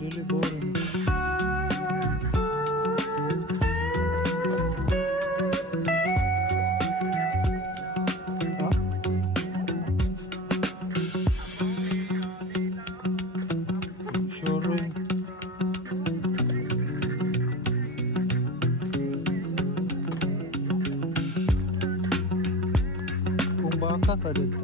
dili boring. Baka dito.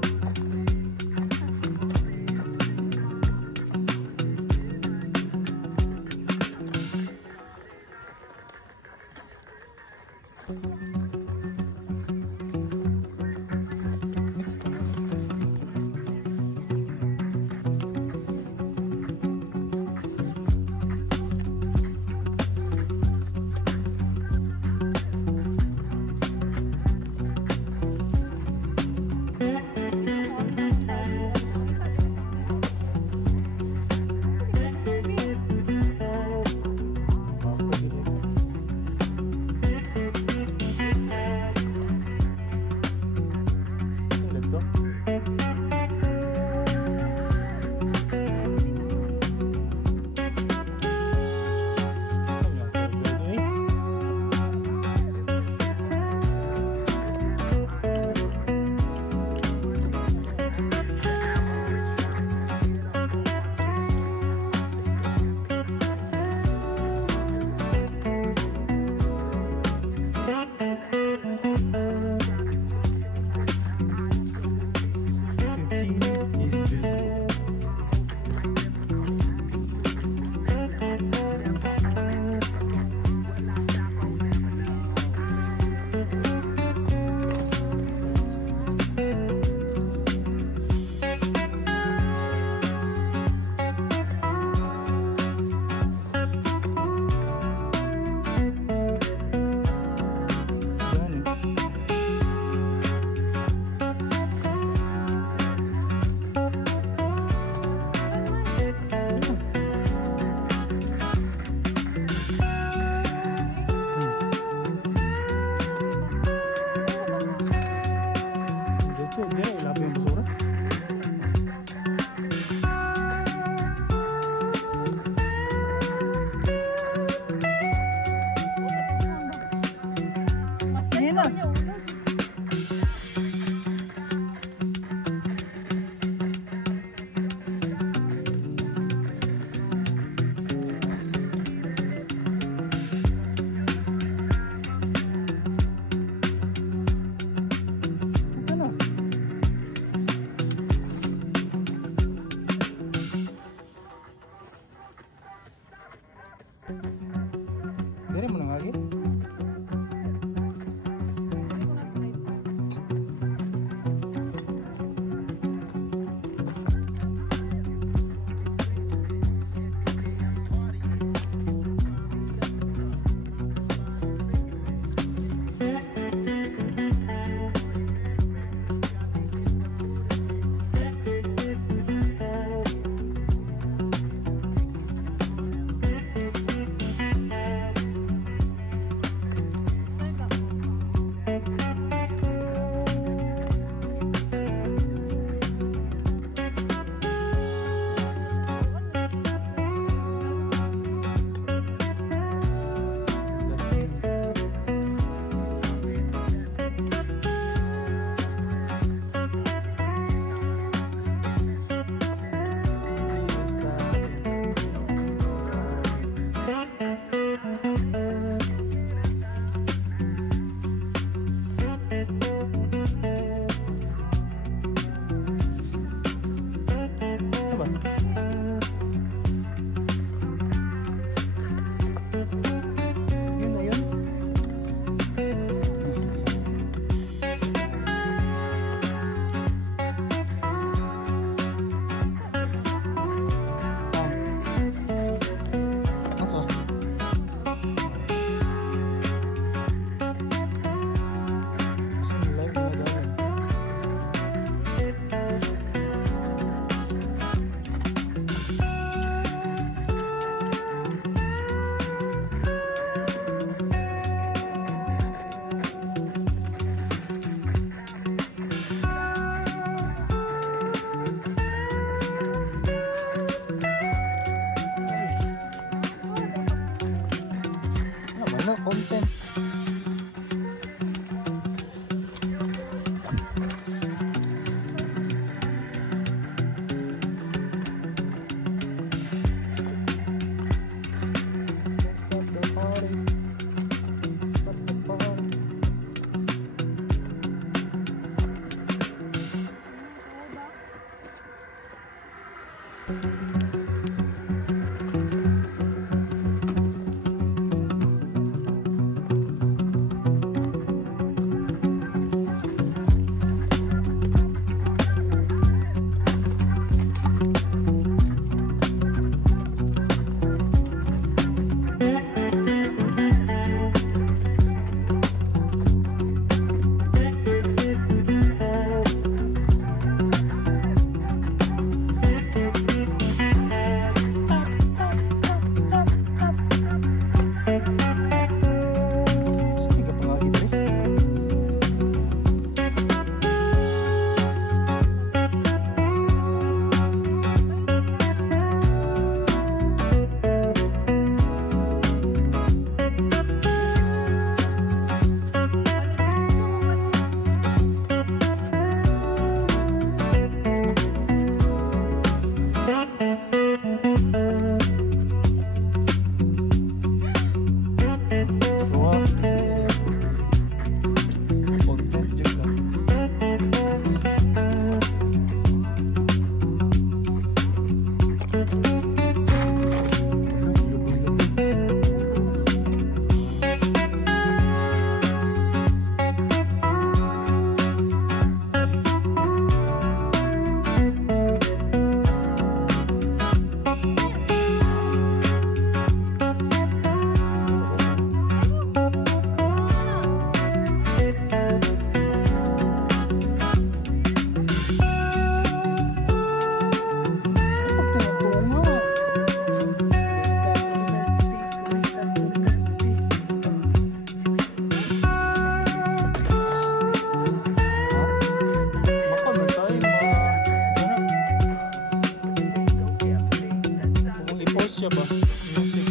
siya ba? Music.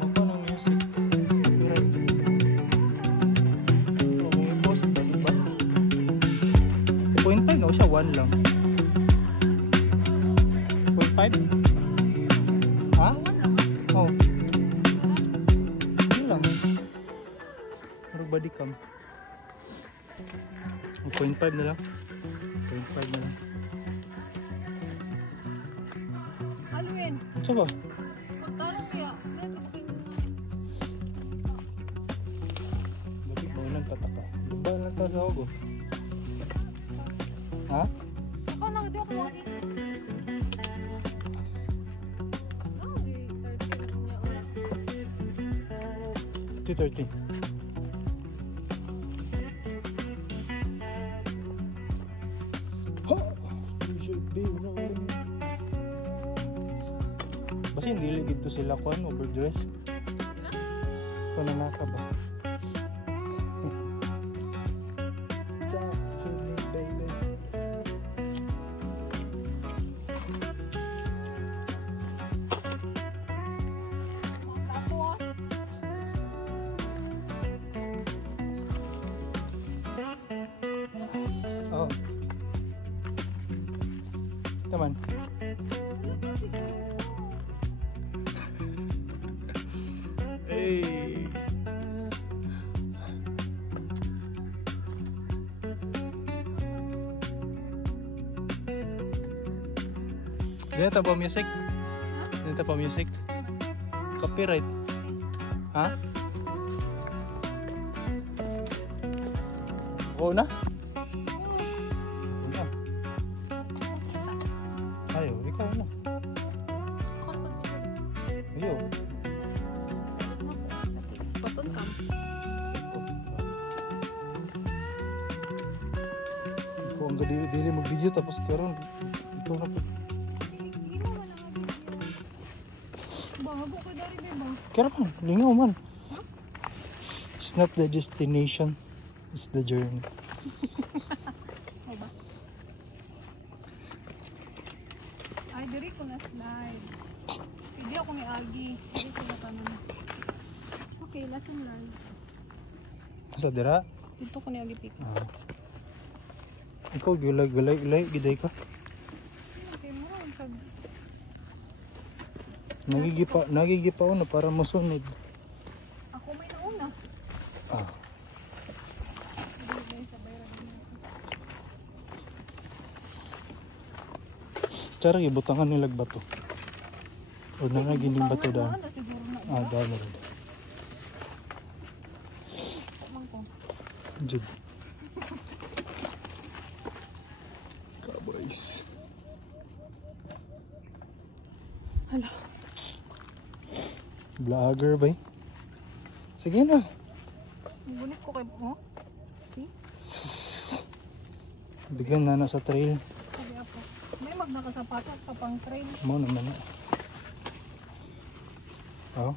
Ako ng music. So, may post ba? Diba? 2.5 na siya, 1 lang. 2.5? Ha? Oh. Ano lang? Pero body cam. 2.5 na lang. 2.5 na lang. Alwin, Saan ba? magtanong kaya. Sila ito Lagi pa unang kataka. Ba lang tayo sa ako? Ha? ako na, di ako lagi. Lagi, 13 niya ulit. 2.30. Ha? You should be wrong. Basta hindi ligid to sila kon overdress. Pananaka ba? Talk to me, baby. Ako ah. Oh. Taman. Hey. Dito pa music? Dito pa music? Copyright? Ha? Oo na? Oo na. Ayaw, ikaw na. Ayaw. Patun kam. Ikaw ang dili mag-video tapos karon ikaw na po. Bago ko dari beba. Kaya man, lingaw man. It's not the destination, it's the journey. Ay, diri ko na slide. Hindi ako ni Agi. Diri ko na tanan. Okay, last ang live. Sa dira? Dito ko ni Agi pick. Ikaw gulay giday ka. Okay, meron kag Nagigipa na para masunod. ako may nauna. Ah. Dili guys, sabay ra din ako. Tsara, ibutangan nilag bato. O nanagin yung bato daan. Ano, siguro na. Ah, daan na rin. Tamang ko. Jud. Cowboys. Hala. Vlogger ba? Sige na. Ang gunit ko kay mo. See? Bigyan na sa trail. Sabi ako. May magnakasapatos pa pang trail. Mo naman na. Oh.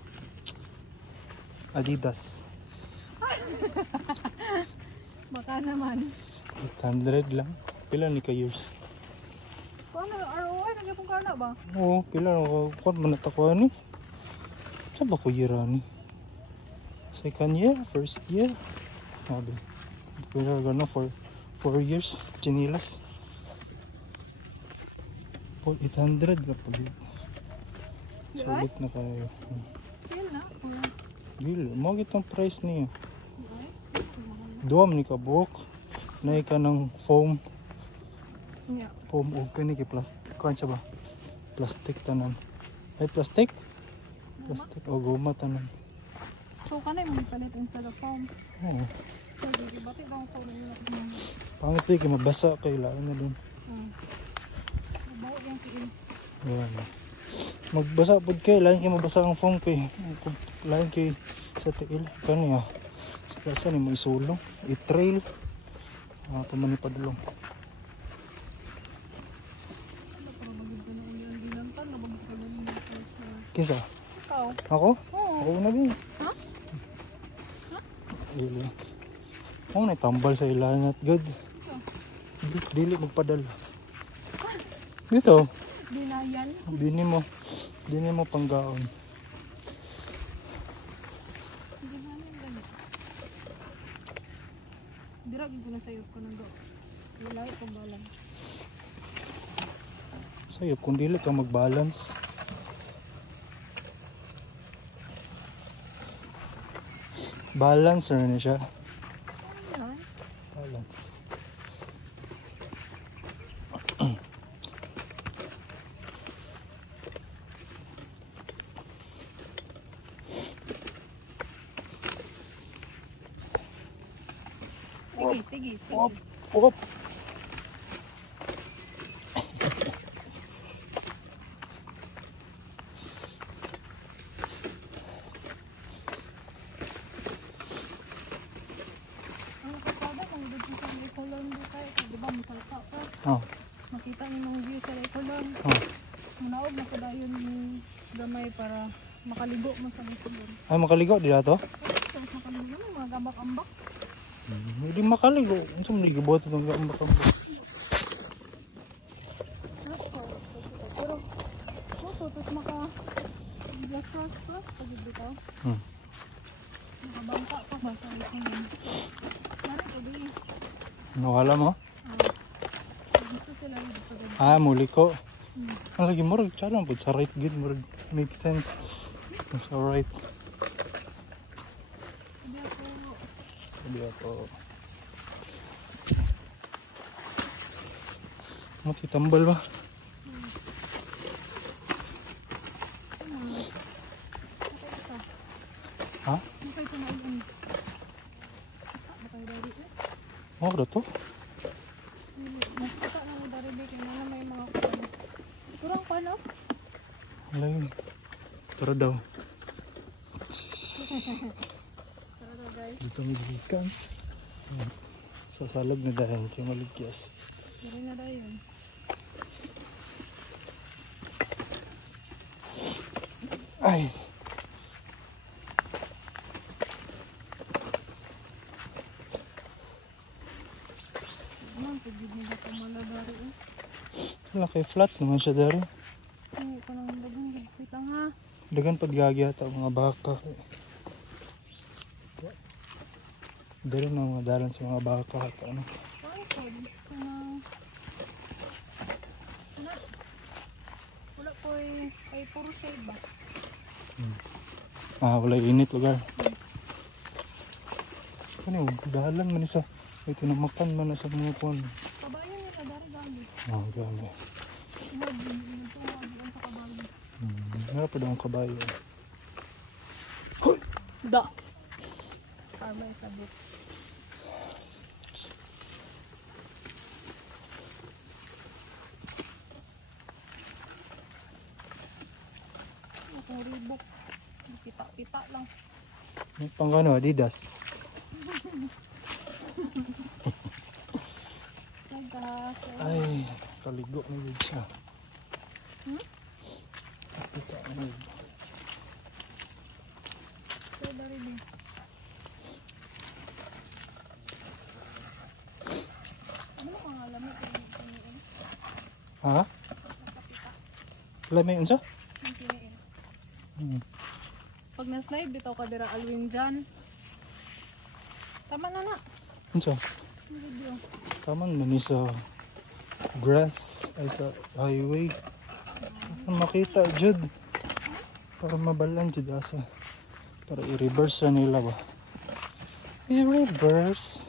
Adidas. Baka naman. 800 lang. Pila ni ka years? Kung ano, ROI, nagyapong ka na ba? Oo, pila na. Kung mo natakuan ni. Saan ba ko yira ni? Second year? First year? Sabi. Pila gano'n for 4 years. Chinilas. 800 na pag. Sulit na kayo. Sale na. Dili, mo kitang price niya. Alright. Duwa man ni ka buhok. Naay ka ng foam. Yeah. Foam open ni kay plastic. Kuan siya ba? Plastic tanan. Ay plastic? Plastic o goma tanan. So, kanay mo palit instead of foam. Oo. So, di ba ito ang foam nila? Pangit kay mabasa kay lain na dun. Bawa yung kiin. Yan. Magbasa pud kay lain kay mabasa ang foam kay. Lain kay sa tiil kaniya. Sa kasa ni mo isulong, i-trail. Tuman ni padulong. Kinsa? Ikaw? Ako? Oo. Ako na bin. Ha? Dili. Ako na tambal sa ilan at good. Dili magpadal. Dito. Dinayan. Dini mo panggaon. Dinayan ganit. Diragin ko na sa'yo ko nang go. Wala itong balang. Sa'yo, kung dili ka mag-balance. Balance na rin siya. Ayan. Balance. Sige. Op, op. Ang kasada kung dito sa Lecolon di tayo, di ba masalpa ka? Oh, Makita niyo yung view sa Lecolon. oh. Munaog na ko dayon yung gamay para makaligo mo sa Lecolon. Ay, makaligo di dato? Tapos makaligo mo, mga gambak-ambak. Hindi makaligo. Ano sa mga igibuhat itong gambak-gambak? Pero, tapos maka-cross pag dito. Nakabangka pa ba sa Lecolon? Nari ko di. Nawala mo? Gusto sila dito. Ah, muli ko. Ang lagi mo rin, tsara po. Sa right good mo rin. Makes sense. It's alright. Hindi ako. Sabi ako. Matitambal ba? Ha? Bakit ito na ulan? Bakit dari eh? Oh, ano to? Nakita na mo dari kaya na may mga kuwan. Kurang pa no? Ang lagi. Tara daw. Tara daw guys. Dito may bikan. Sasalag na dahil kaya maligyan. Dari na daw yun. Ay! Naman, pagod nila pamala dari eh. Wala kay flat naman siya dari. Hindi ko nang dagang gagpitang ha. Dagan pagyagi ata mga baka. Dari na mga dalan sa mga baka. Ano? Saan ko? Wala ko ay puro shade ba? Ah, wala init lugar. Ano, dalan man isa. Ay tinamakan man na sa mga kuwan. Kabayan nila dari gamit. Oh, gani. Wala pa daw ang kabayo. Da. Parang sabot. Akong ribok. Pita-pita lang. May pang ano, Adidas. Ay, kaligo na yun siya. Pita na yun. So, dari din. Ano ang alamit? Ha? Lamay unsa? Pag na-slide dito ka dira alwing dyan. Tama na na. Unsa? Ang video. Tama na ni sa grass ay sa highway. Makita jud. Para mabalan jud asa. Para i-reverse na nila ba. I-reverse.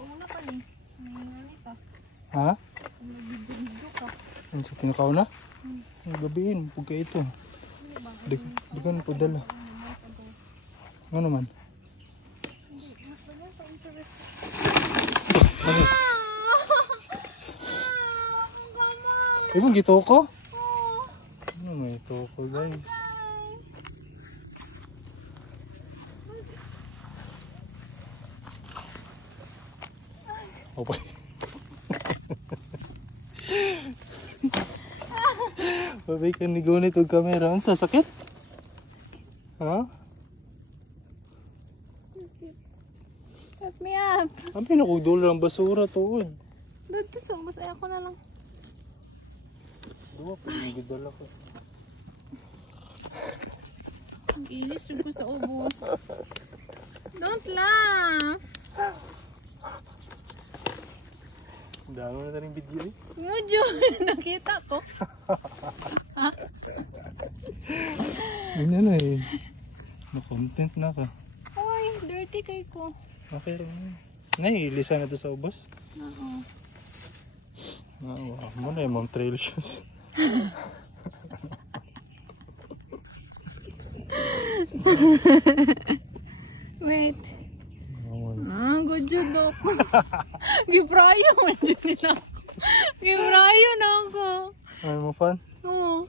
Una pa ni. Nanganita. Ha? Nagbibigo ka. Ano sa pinakaw na? Gabihin, huwag ka ito. Digan po dala. Ano naman? Ano? Ibang gito ko? Ano may ito ko guys? Okay. Babay ka ni Gunit og camera. Ang sasakit? Ha? Help me up. Ang pinakudol ng basura tuod. Dito sa ubos ay ako na lang. Duwa pa yung gidala ko. Ang inis yung ko sa ubos. Don't laugh. Dami na rin video eh. Medyo nakita ko. Ano na eh. Na-content na ka. Ay, dirty kay ko. Okay lang. Nailisa na to sa ubos? Oo. Oo. Mo na yung mga trail shoes. Wait. Oo. Good job ako. Giprayo man dyan nila ako. Giprayo na ako. Ano mo fan? Oo.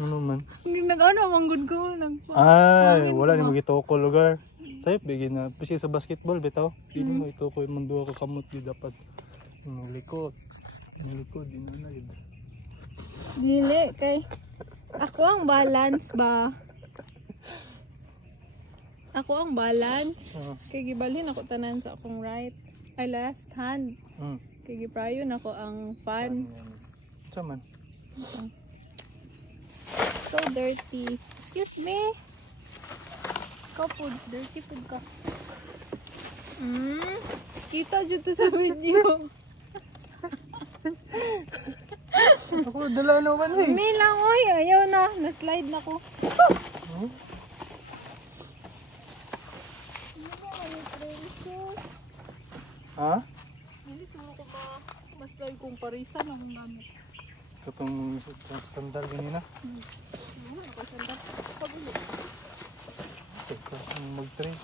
Ano man? Nag-ano, manggod ko. Ay, wala ni magito ko lugar. Sayop, bigyan na. Kasi sa basketball, bitaw. Hindi mo ito ko yung mundo ka kamot. Di dapat. Malikot. Malikot, di na na yun. Dili, kay. Ako ang balance ba? Ako ang balance. Kay gibalhin ako tanan sa akong right. Ay, left hand. Kay giprayon ako ang fan. Saman. So dirty. Excuse me. Ikaw po, dirty food ka. Kita dito sa video. Ako, dala naman eh. May lang, oy. Ayaw na. Na-slide na ko. Ha? Hindi siguro ko ba mas lagi kong parisan akong gamit. Katong sandal ganina. Nakasandal. Pagulo. Ito, mag-tray.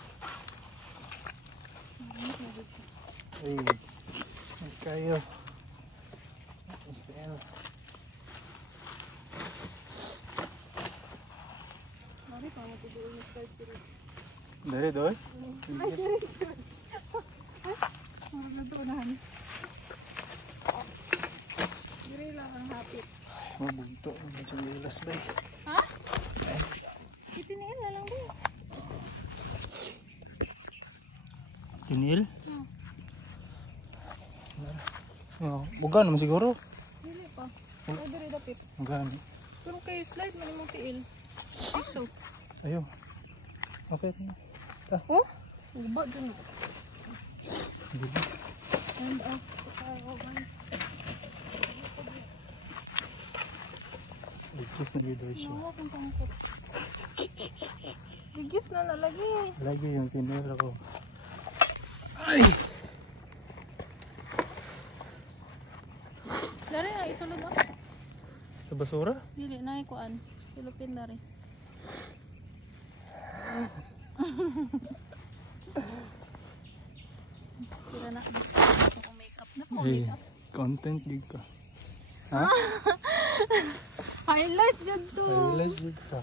Ay, kayo. STL. Mari pa mo tuloy na slide pero. Dari doon? Nagtuunahan. Diri lang ang hapit. Mabugto. Medyo ilas ba eh. Ha? Itiniin na lang din. Tinil? Buga naman siguro. Dili pa. Ay, diri dapit. Buga. Pero kay slide man mo tiil. Iso. Ayaw. Okay. Oh? Uba dun. Diba? And off. Ligtas na video siya. Nawa kong tangkot. Digis na nalagi. Lagi yung tinira ko. Ay! Dari na isulod oh. Sa basura? Dili na ikuan. Silupin dari. Sira na. Ako makeup na po. Eh, content gig ka. Ha? Highlight jud to. Highlight gig ka.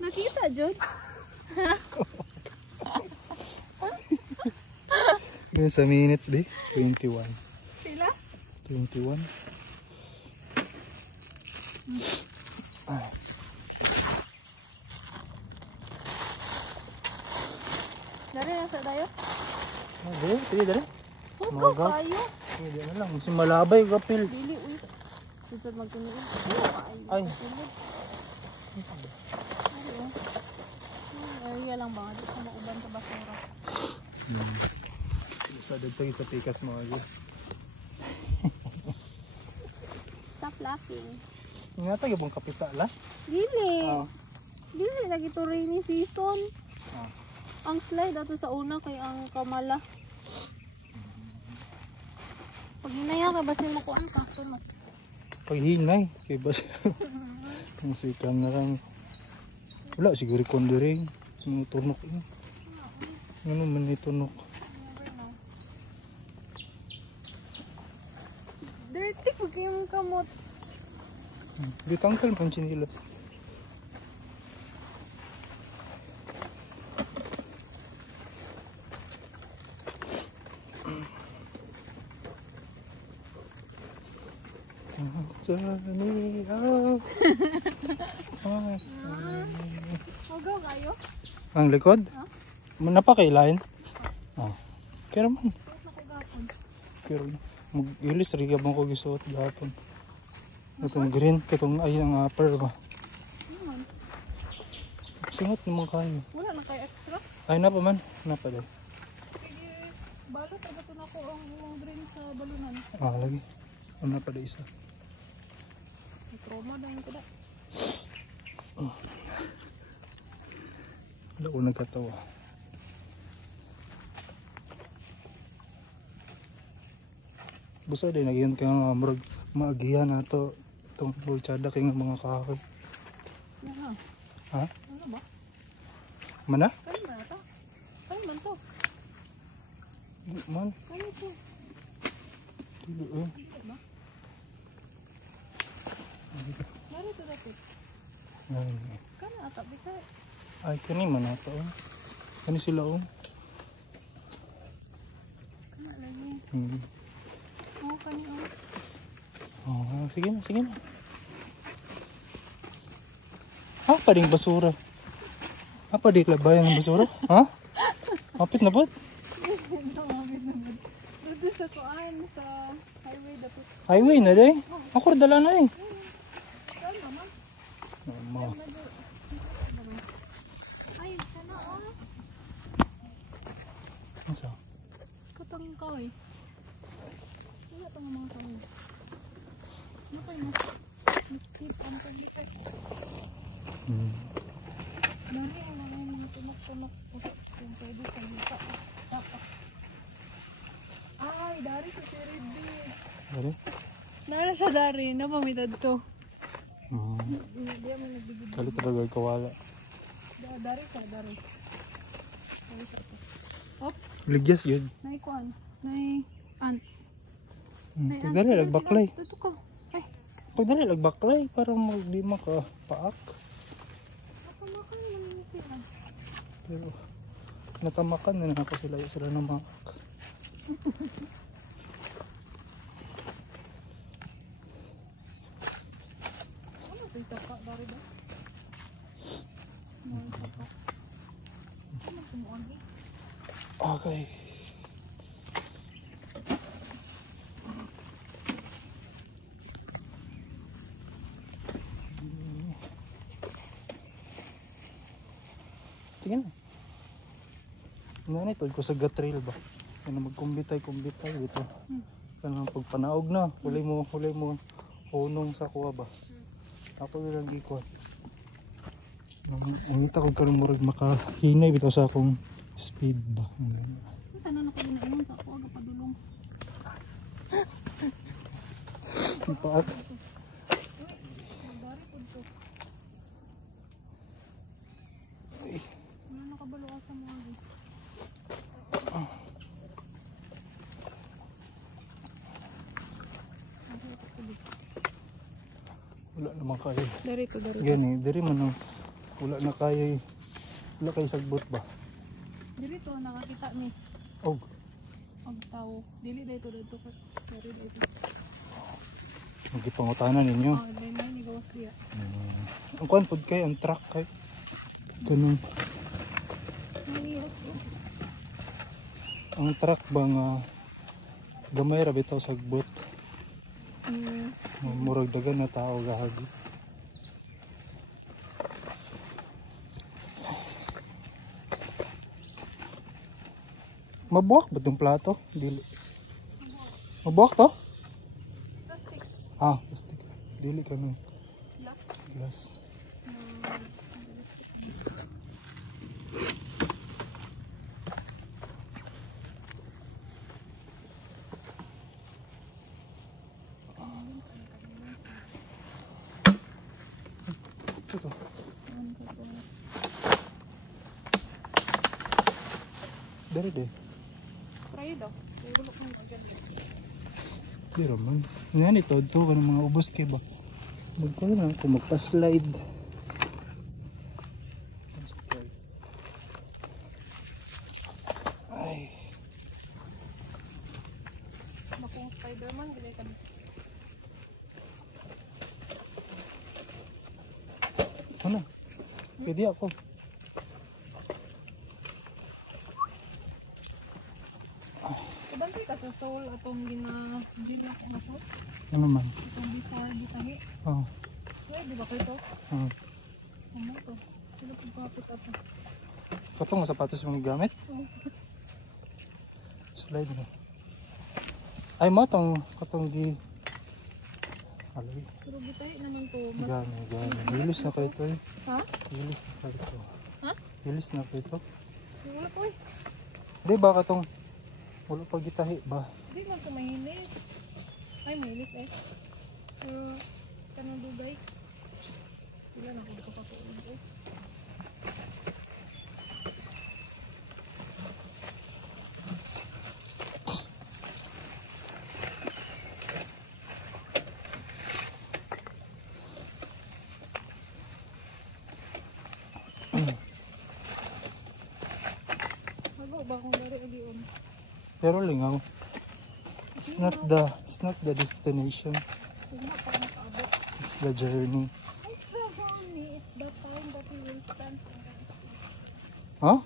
Nakita jud. Yun sa minutes be? 21. Sila? 21. Ay. Dari na sa dayo. Dali, sige dali. Huwag Maga. kayo. Hindi na lang. Kasi malabay kapil. Dili uy. Susod magtuloy. Ay. Area lang ba? Di sa mauban sa basura. Sa dagtag sa pikas mo agad. Stop laughing. Ingata yung kapita last. Dili. Ah. Dili lagi to rainy season. Ah. Ang slide ato sa una kay ang kamala. Pag hinaya ka basin mo kuan ka sunod. Paghinay kay bas. Ang sikan na lang. Wala siguro kondering. Ano tunok yun. Ano man itunok. Dirty pag yung kamot. Bitangkal man chinilas. Journey out. Hugaw kayo? Ang likod? Ha? Napakailain? Ah. Kaya naman. Nakugapon. Pero mag-ilis rin ka bang ko gisuot gapon. Itong green, itong ay ang upper ba? Naman. Singot naman kayo. Wala na kayo extra? Ay na pa man. Na pa daw. Sige, balot agad na ko ang ilang drink sa balunan. Ah, lagi. Ano pa daw isa. May trauma na yung kada. Wala ko nagkatawa. Busa din, nagyan ka nga murag maagihan na to. Itong bultsada kay nga mga kahoy. Yan ha. Ha? Ano ba? Mana? Kano ba ito? Kano man to? Di man. Kano ito? Tulo eh. Dito ba? Meron ito dati. Ay, Kano ata? Bisa. ay kani man na to. Kani sila oh. Kano lagi. Oo, kani o. Oh, sige na, sige na. Apa ding basura? Apa di labayan ng basura? Ha? Kapit na ba? Dito sa kuan sa highway dapat. Highway na day. Ako dala na eh. Saan naman? Mama. Ay, sana o. Ano sa? Katang kaway. Wala pa nga mga kaway. Ano kayo na? Keep on pag-ikat. Dari ang mga tunok-tunok. Yung pwede sa lupa. Dapat. Ay, dari sa Tiridi. Dari? Nara sa dari. Napamitad to. Hindi mo nagbibigay. Kali talaga kawala. Dari sa dari. Dari sa to. Op, Ligyas yun. naikuan. Nay ant. Pagdali lagbaklay. Dito ka. Ay, Pagdali lagbaklay para di makapaak. nakamakan mo sila. Pero natamakan na ako sila ng maak. Ano ito yung saka? Dari ba? Ano yung saka? Ano tumuagi? Okay. Sige na. Ano nito ko sa gatrail ba? Ano magkumbitay dito. Kanang pagpanaog na, huli mo hunong sa kuha ba? Ako lang gikuan. Ang ita ko karon murag makahinay bitaw sa akong speed ba. Tanan ako inainom sa ako aga padulong. Ipaat. Magdari pud to. Ano nakabalo asa mo agi? Wala naman kayo. Dari to. Gani, diri man wala na kayo. Wala kayo sagbot ba? Diri to nakakita ni Og og tao. Dili dito ko. Dari dito. magipangutanan ninyo. Ah, dai may ni gawas diya. Ang kuan pud kay ang truck kay ganun. Ang truck ba nga gamay ra bitaw sagbot. Murag dagan na tao gahagi. Mabuak ba itong plato? Dili. Mabuak to? Plastic. Plastic. Dili ka ng glass. Ito. Dari deh. Try daw. Dai bulok mo agad. Di raman. Nga ito ka ng mga ubos kay ba? Magkano na ako magpa-slide. Ay. Makong Spider-Man gilay ka. Ano? Pwede ako. Ibantay ka sa soul atong gina-gina ko na po. Ano man? Itong bitahi. Oh. Wait, di ba kayo to? Ano to? Sino pong papit ato? Katong sapatos mong gamit? Oo. Slide na. Ay mo tong katong di alay. Pero bitahi naman to. Gani. Hilis na kayo ito eh. Ha? Hilis na kayo ito. Ha? Hilis na kayo ito. Wala po eh. Di ba katong wala pa gitahi ba? Hindi man ito mahilis. Ay, mahilis eh. Pero, kanang dugay. Wala na ako dito kapatulog eh. Magaw ba akong dari ulion? Pero lingaw. It's not the destination. Huwag na pa nakaabot. It's the journey. It's the journey. It's the time that we will spend. Ha?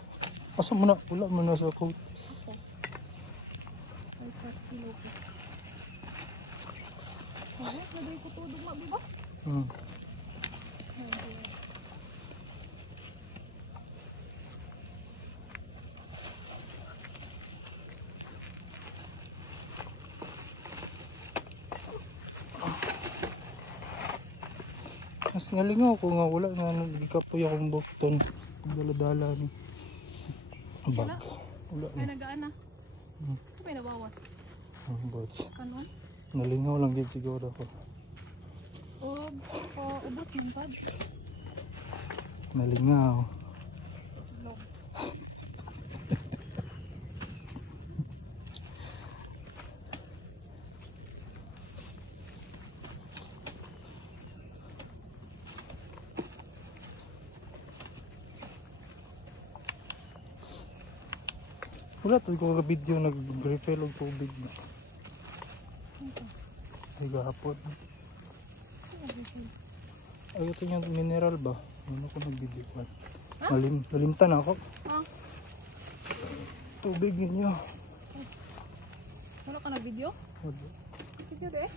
Asa mo na? Wala mo na sa coat. Ako. Ay, taxi loco. Ay, nagay ko tudog ma, diba? Mas nalingaw ko nga wala nga nagikapoy akong bukton. Dala-dala ni. Bag. Wala Ay, na. nagaan na. Ito may nabawas. Bots. Kanon? Nalingaw lang din siguro ako. O, ubot yung pad. Nalingaw. Log. Wala to ko video nag-refill og tubig na. Ay gahapon. Ay ito yung mineral ba? Ano ko nag-video ko? Malimtan ako. Tubig ninyo. Wala ka na video? Wala. Video eh.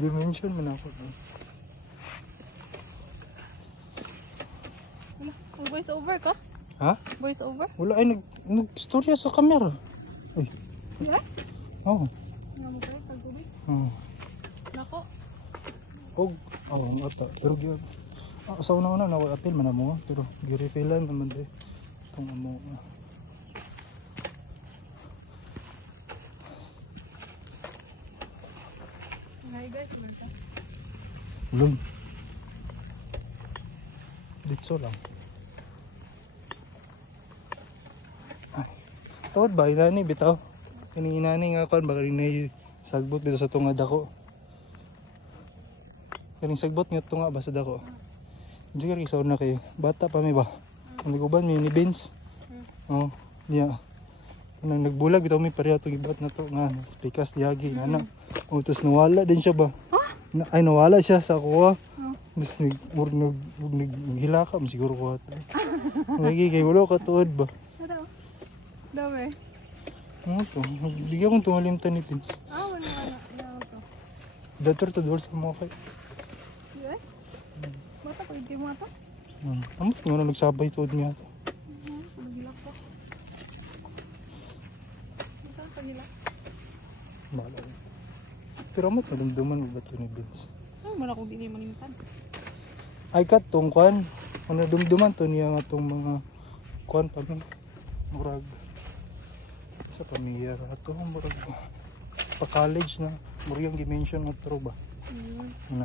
Dimension man ako. Wala. Voice over ka? Ha? Voice over? Wala ay nag-storya sa camera. Ay. Yeah? Oo. Nga mo tayo sa tubig? Oo. Nako. Og, ata. Pero gyud. Sa una-una na ako apil man mo, pero gi-refillan naman din itong amo. Hi guys, malta. Tulog. Ditso lang. Tawad ba? Inani bitaw. Kaninani nga kon baka rin na sagbot dito sa tungad ako. Kaning sagbot nga tunga ba sa dako. Hindi ka risaw na kayo. Bata pa may ba? Ang niguban may ni Benz. Oh, niya. Nang nagbulag bitaw may pareha to gibat na to nga pikas diagi nga na. Tapos nawala din siya ba? Ay nawala siya sa kuha. Tapos naghilaka mo siguro kuha to. Lagi kay wala ka tuod ba? Dawe. Ano to? Bigyan kong tungalimtan ni Pins. Wala to. Dator to doon sa mga kay. Yes? Bata ko, hindi mo ito? Amot nga na nagsabay tuod niya ito. Pagilak ko. Bata pagilak. Bala. Pero amot nadumduman mo ba ito ni Pins? Wala ko hindi manimpan. Ay kat tong kwan. Ano dumduman to niya nga itong mga kwan pa rin. Murag. Sa pamilya ito. Murag. Pa-college na. Murag yung dimension na ito ba? Ano.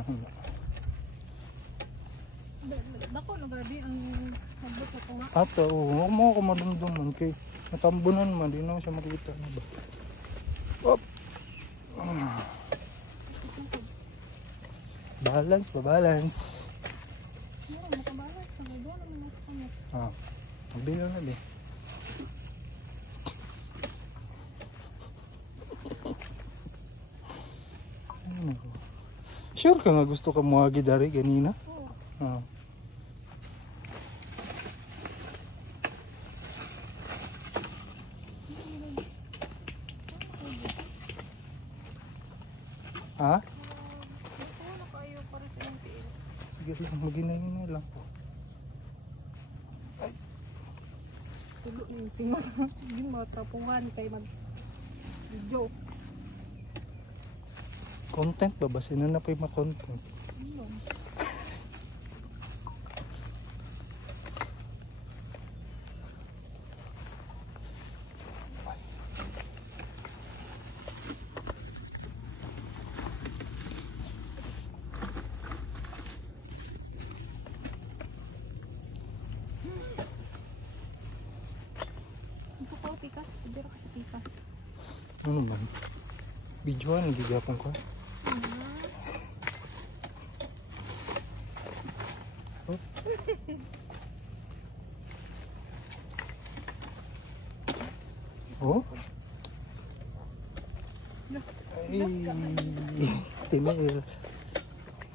Dako na gabi ang sagbot sa tunga. Ato, huwag mo ako madumduman kay natambunan man. Di na siya makikita na ba? Op! Balance ba? Balance. Makabalas. Sa gado naman ako kanya. Mabila na din. Sure ka nga gusto ka muhagi dari ganina? Oo. Ha? Ano kayo para sa yung tiil? Sige lang, maginayin lang. Tulo na yung singa. Hindi mo trapuhan kay mag-video. Content ba? Basin na pa yung ma-content. Ito pa pikas. Hindi ka sa pikas. Ano man? Videoan, nagigapon ko. Oh? Ay, timail.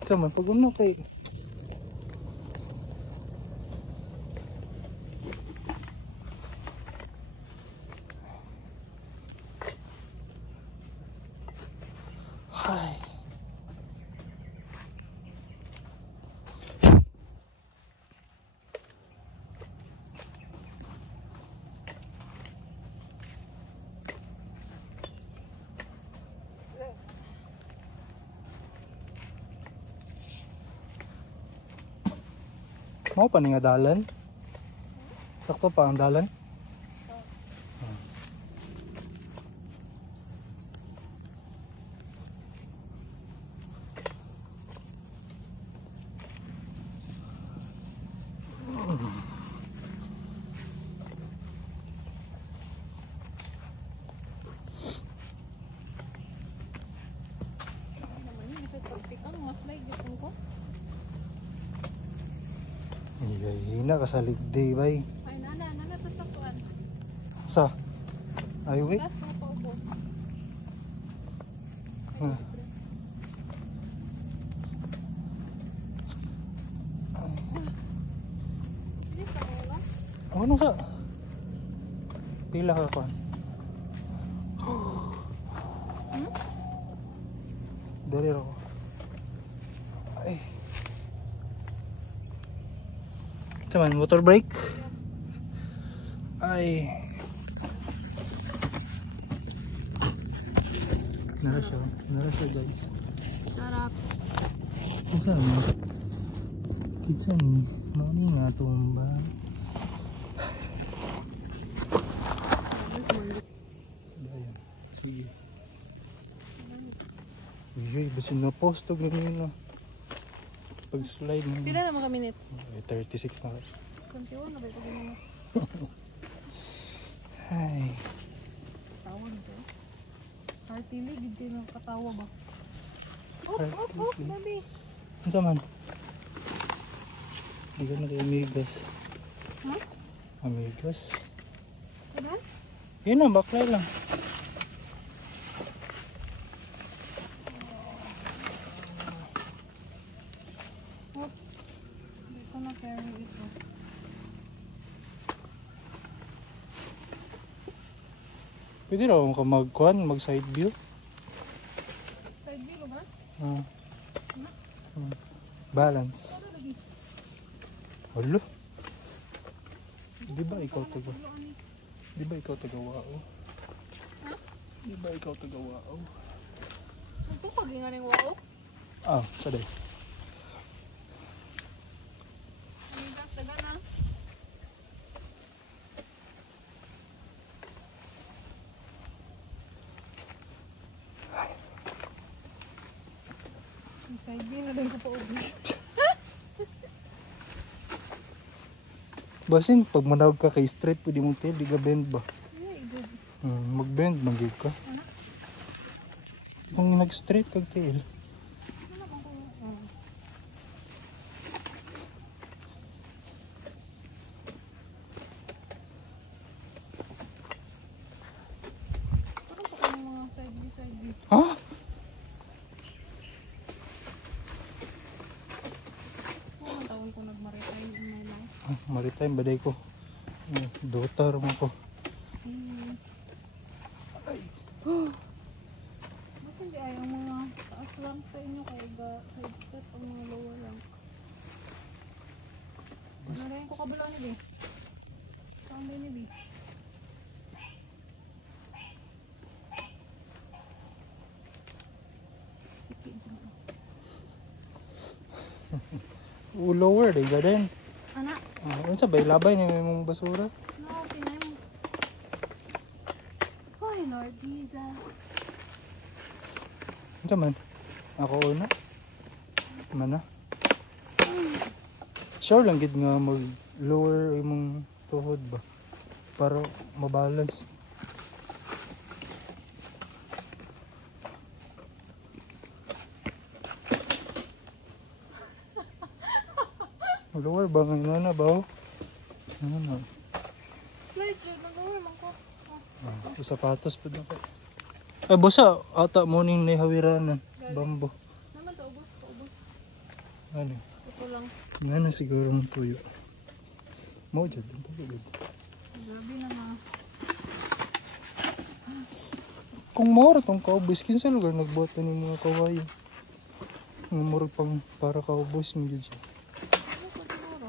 Sama, pag kay. Hi. Mau pa ni nga dalan? Sakto pa ang dalan? Hina ka sa ligday bay. Ay, nana sa sakuan. Sa? Ay, wait. Last nga pa ubos. Ah. Hindi sa wala. Ano ka? Pila ka pa? Dari ako. Ay. Cuman motor brake. Ay. Nara siya guys. Sarap. Saan mo? Kitsa ni, mami nga tumba. Dayan, sige. Uy, basin na postog na nila. Pag slide mo. Pila naman ka minutes? 36 na lang. 21 na ba ito minutes? Ay. Tawa nito. Heartily, hindi mo katawa ba? Heartily. Baby. Ano saman? Hindi ka na kay Amigas. Ha? Amigas? Kailan? Yun na, baklay lang. Hindi ko na carry ito. Pwede raw ka mag-kuhan, mag-side view. Side view ba? Balance. Ano lagi? Hello? Di ba ikaw taga? Di ba ikaw taga Wao? Ha? Di ba ikaw taga Wao? Ito pag nga rin wow. Ah, saday. Amigas, daga na. Side view na rin ko pa ubis. Basin, pag manawag ka kay straight, pwede mong tail, di ka bend ba? Yeah, good. Mag-bend, mag-give ka. Kung nag-straight kag tail. Ano ba ko? Parang pa kami mga side view. Ha? Mga taon ko nag-maritime in my life. Maritime, baday ko. Daughter mo ko. Ba't hindi ay ang mga taas lang sa inyo kaya headset ang mga lower lang? Narayan ko kabila ni Bea. Saan ba ni Bea? Lower, di ka din. Anak, Ano sa bay, labay ni may mong basura. no, pinay mo. Ay, Lord Jesus. Ano sa man? Ako una. Mana? Sure lang gid nga mag-lower imong tuhod ba? Para mabalance. Lower ba nga na ba? Ano na? Slide, Jade, nag-lower man ko. Sapatos pa na ko. Ay, bosa, ata morning na hawiranan. Bambo. Naman, taubos. Ano? Ito lang. Ano siguro ng tuyo. Mo dyan, ito gud. Grabe na nga. Kung maura tong cowboys, kinsa lugar nagbuhat na ng mga kawayo. Nga murag pang para cowboys mo dyan siya. Ano ko siguro?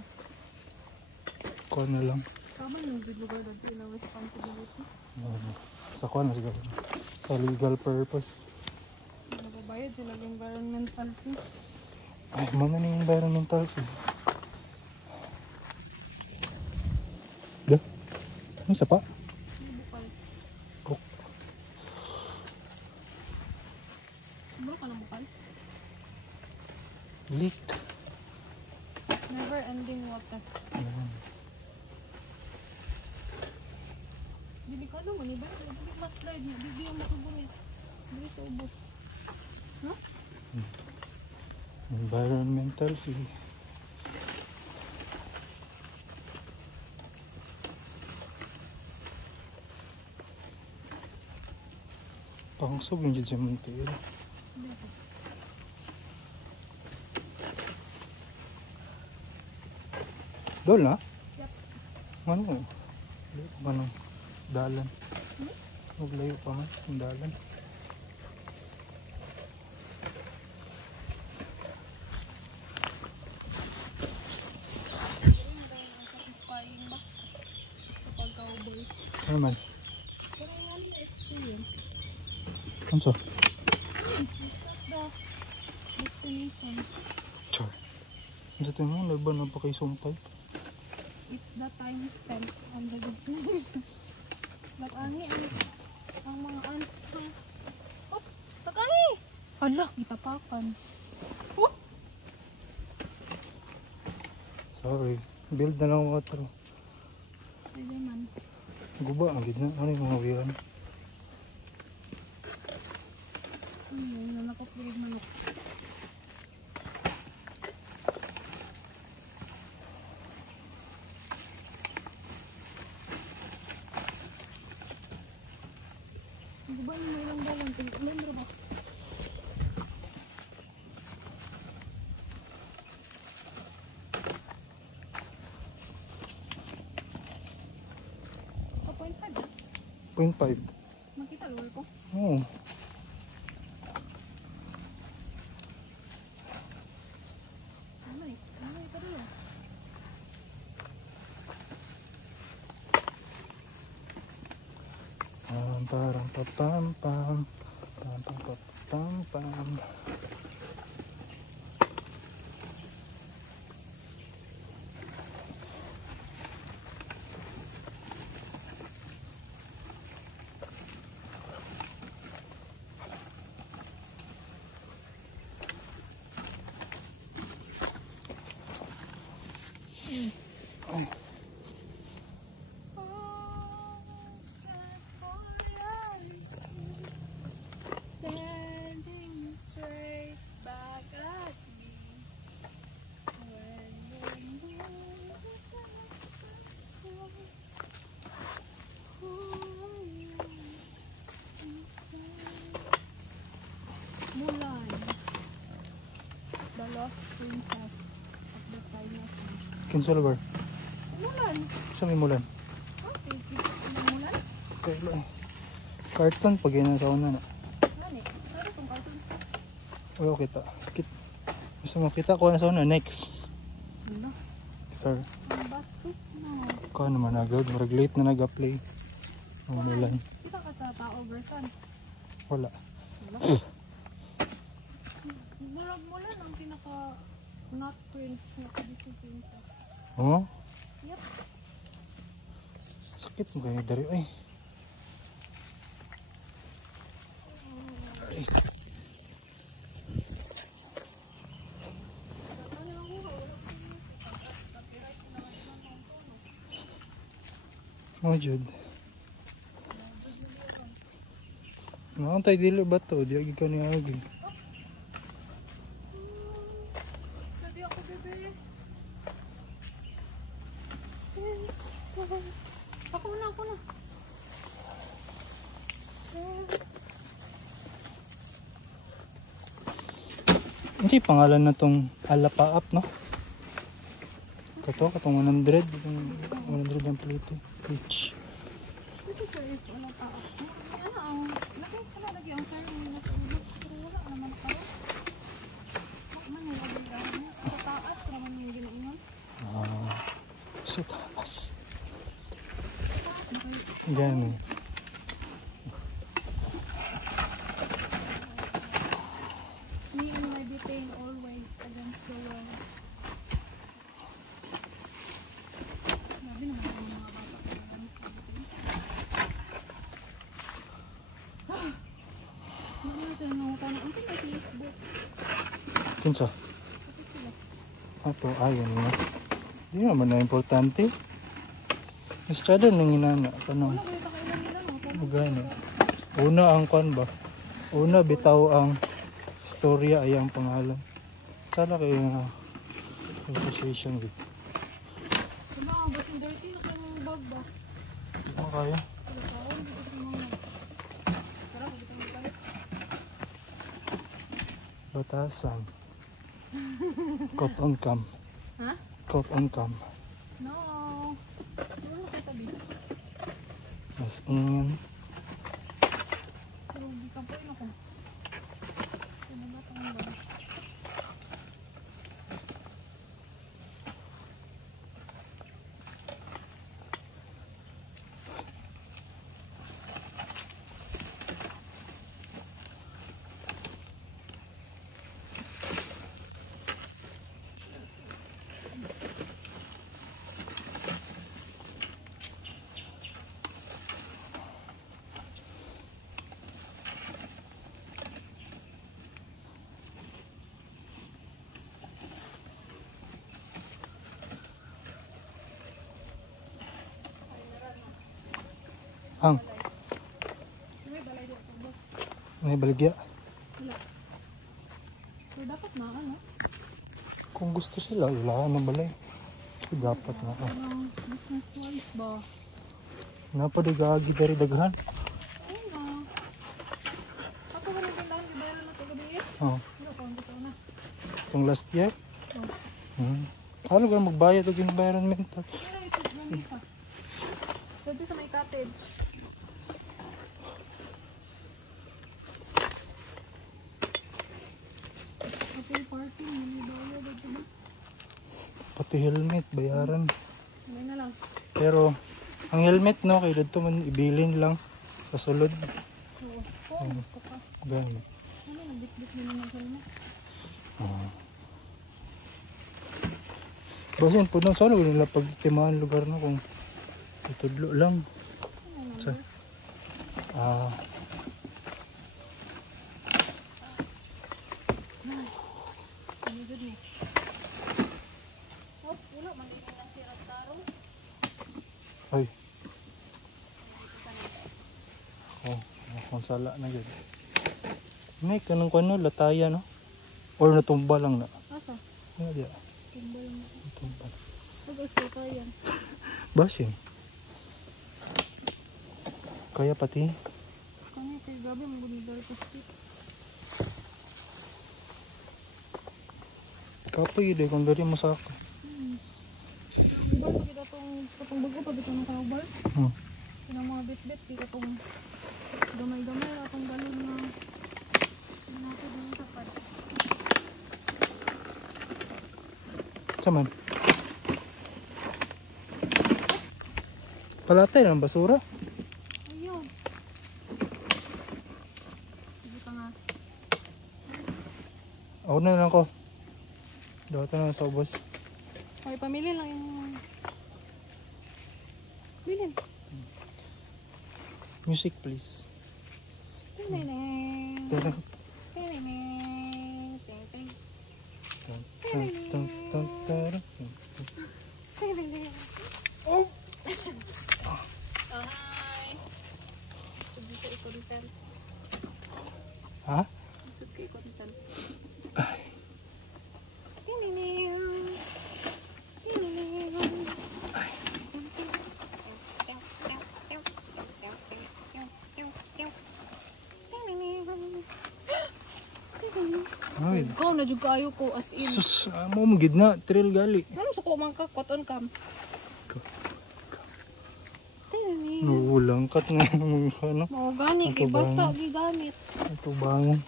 Kuha na lang. Tama yung good lugar dito na responsibility. Sa kuha na siguro. Sa legal purpose. Nagbabayad sila ng environmental fee. Ay, mana na yung environmental fee. Da? Ano isa pa? Bukal. Cook. Sobra ka ng bukal? Leak. Never ending water. Delikado mo ni ba? Hindi ma-slide mo. Hindi yung makabunis. Hindi ito ubos. No? Environmental fee. Pangsog yung dyan sa Monteiro. Dol na? Yep. Ano? Ano? Dalan. Maglayo pa man. Ang dalan. Satisfying ba? Kapag cowboy. Ano man? Parang ano na experience. Ano sa? The destination. Char. Dito mo, laban na pa kay sumpay. It's the time spent on the business. But ani ang mga ants. Oh, takani! Hala, itapakan. Oh! Sorry. Build na lang water. Pwede man. Guba ang gitna. Ano yung mga wiran? Yun, nanakapulog manok. Guba na may lang dalang. Tingnan ba? Point 0.5. Makita lol ko. Oo. Ano ito rin. Parang pam pam pam pam pam pam. Ay. Standing straight back at me when Mulan, the lost princess of the tiny sea. Kinsa lugar? Mulan. Sa may mulan. Okay, Mulan. Kaya eh. Carton pag yun sa una na. Ano eh? Ano itong cartoon? Oo, kita. Gusto mo kita ko na sa una. Next. Ano? Sir. Ang bastos na. Kaya naman agad. Marag late na nag-play. Ang mulan. Kita ka sa tao version. Wala. Wala. Mulan ang pinaka not prince na Disney princess. Oh? Yep. Sakit mo kayo dari. Ay. Ay. Oh, Jud. Nakantay dili ba to? Di agi ka ni agi. Sabi ako, bebe. Ako na. Hindi pangalan na tong Alapaap, no? Katong 100. Itong 100 yung plate. Each. Ito sir, ito wala pa. Ano ang, nakita na lagi ang sir mo na sa ulo. Pero wala naman ako. Man yung lagi ang sa taas naman yung ginaingon. Sa taas. Yan. Me and my butane always against the wall. Sabi naman ang mga bata ko naman sa butane. Ano natin ang mga tanong? Ang may Facebook. Kinsa? Ato, ayan na. Hindi naman na importante. Mas tsada nang inana. Kanang Wala kayo kakailan nila. magana. Una ang kwan ba? Una bitaw ang istorya ay ang pangalan. Sana kayo na conversation with. Diba ang basing dirty na kayo ng bag ba? Ano kaya? Wala kaon, dito sa mga. Tara, dito mo tayo. Batasan. Caught on cam. Ha? Caught on cam. No. Wala kayo tabi. As in. Pero hindi ka po yun ako. Ano ba itong bag? Ang, May balay dito sa boss. may baligya. Wala. So, dapat na, ano? Kung gusto sila, wala ng balay. So, dapat na. Parang business-wise ba? Napadigagi dari daghan. Ayun na. Ako ba nang tindahan, di bayaran na ito gabi eh? Oh, Ano pa, ang totoo na. itong last year. Oh. Ano ka magbayad og environmental? Pero ito, nandito pa. Pwede sa may cottage. Okay, parking, may bayad dito ba? Pati helmet, bayaran. May na lang. Pero, ang helmet no, kay dito man ibilin lang sa sulod. Oo. Oo, gusto ka. Ganun. Ano, nagbit-bit mo naman sa mo? Basin po nung saan nila pagtimaan lugar no kung itudlo lang. Sa, Ano good ni? Oh, wala, magiging na sirat taro. ay. Oh, kung sala na yun. May kanang kuno lataya no? Or natumba lang na. Asa? Ano dia? Timbal mo. Natumba. Pag-gusto ka yan. Basin. Kaya pati Kanya kay gabi, magbunidal ka stick. kapoy de kung dari mo sa ako. Bar, pag ito itong bago, pag ito ng kaubar. Yung mga bit-bit, di ka itong gamay-gamay, atong galon na natin yung tapad. Saman. Palatay ng basura. Ayun. Sige pa nga. Ako na lang ko. Dato na sa ubos. Okay, pamili lang yung... Bilin. Music please. Tineng. Tara. Tineng. Tineng. Tan, tan, tan, tan, tara. Tineng. Oh! Oh, hi. Hindi ka i-content. Ha? Isip ka i-content. Ay. Tineng. Tineng. Ay. Ikaw na dyan kayo ko as in. Sus, mo magid na trail gali. Ano sa ko man ka cotton cam? Tineng. Nuulang kat nga mga ano. Mao gani kay Ito basa ba? gigamit. Ito bangon.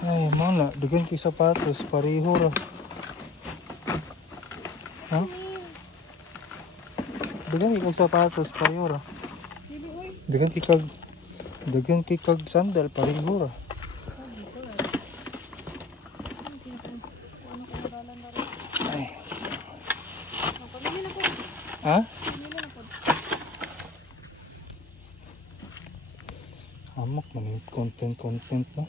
Ay, mo na. Dagan kay sapatos. Pareho ra. Ha? Dagan kay kag sapatos. Pareho ra. Dili oy. Dagan kay kag sandal. Pareho ra. Ano ko nagalan na rin. Ay. Pamili na ko. Ha? Pamili na ko. Amok man yung content no?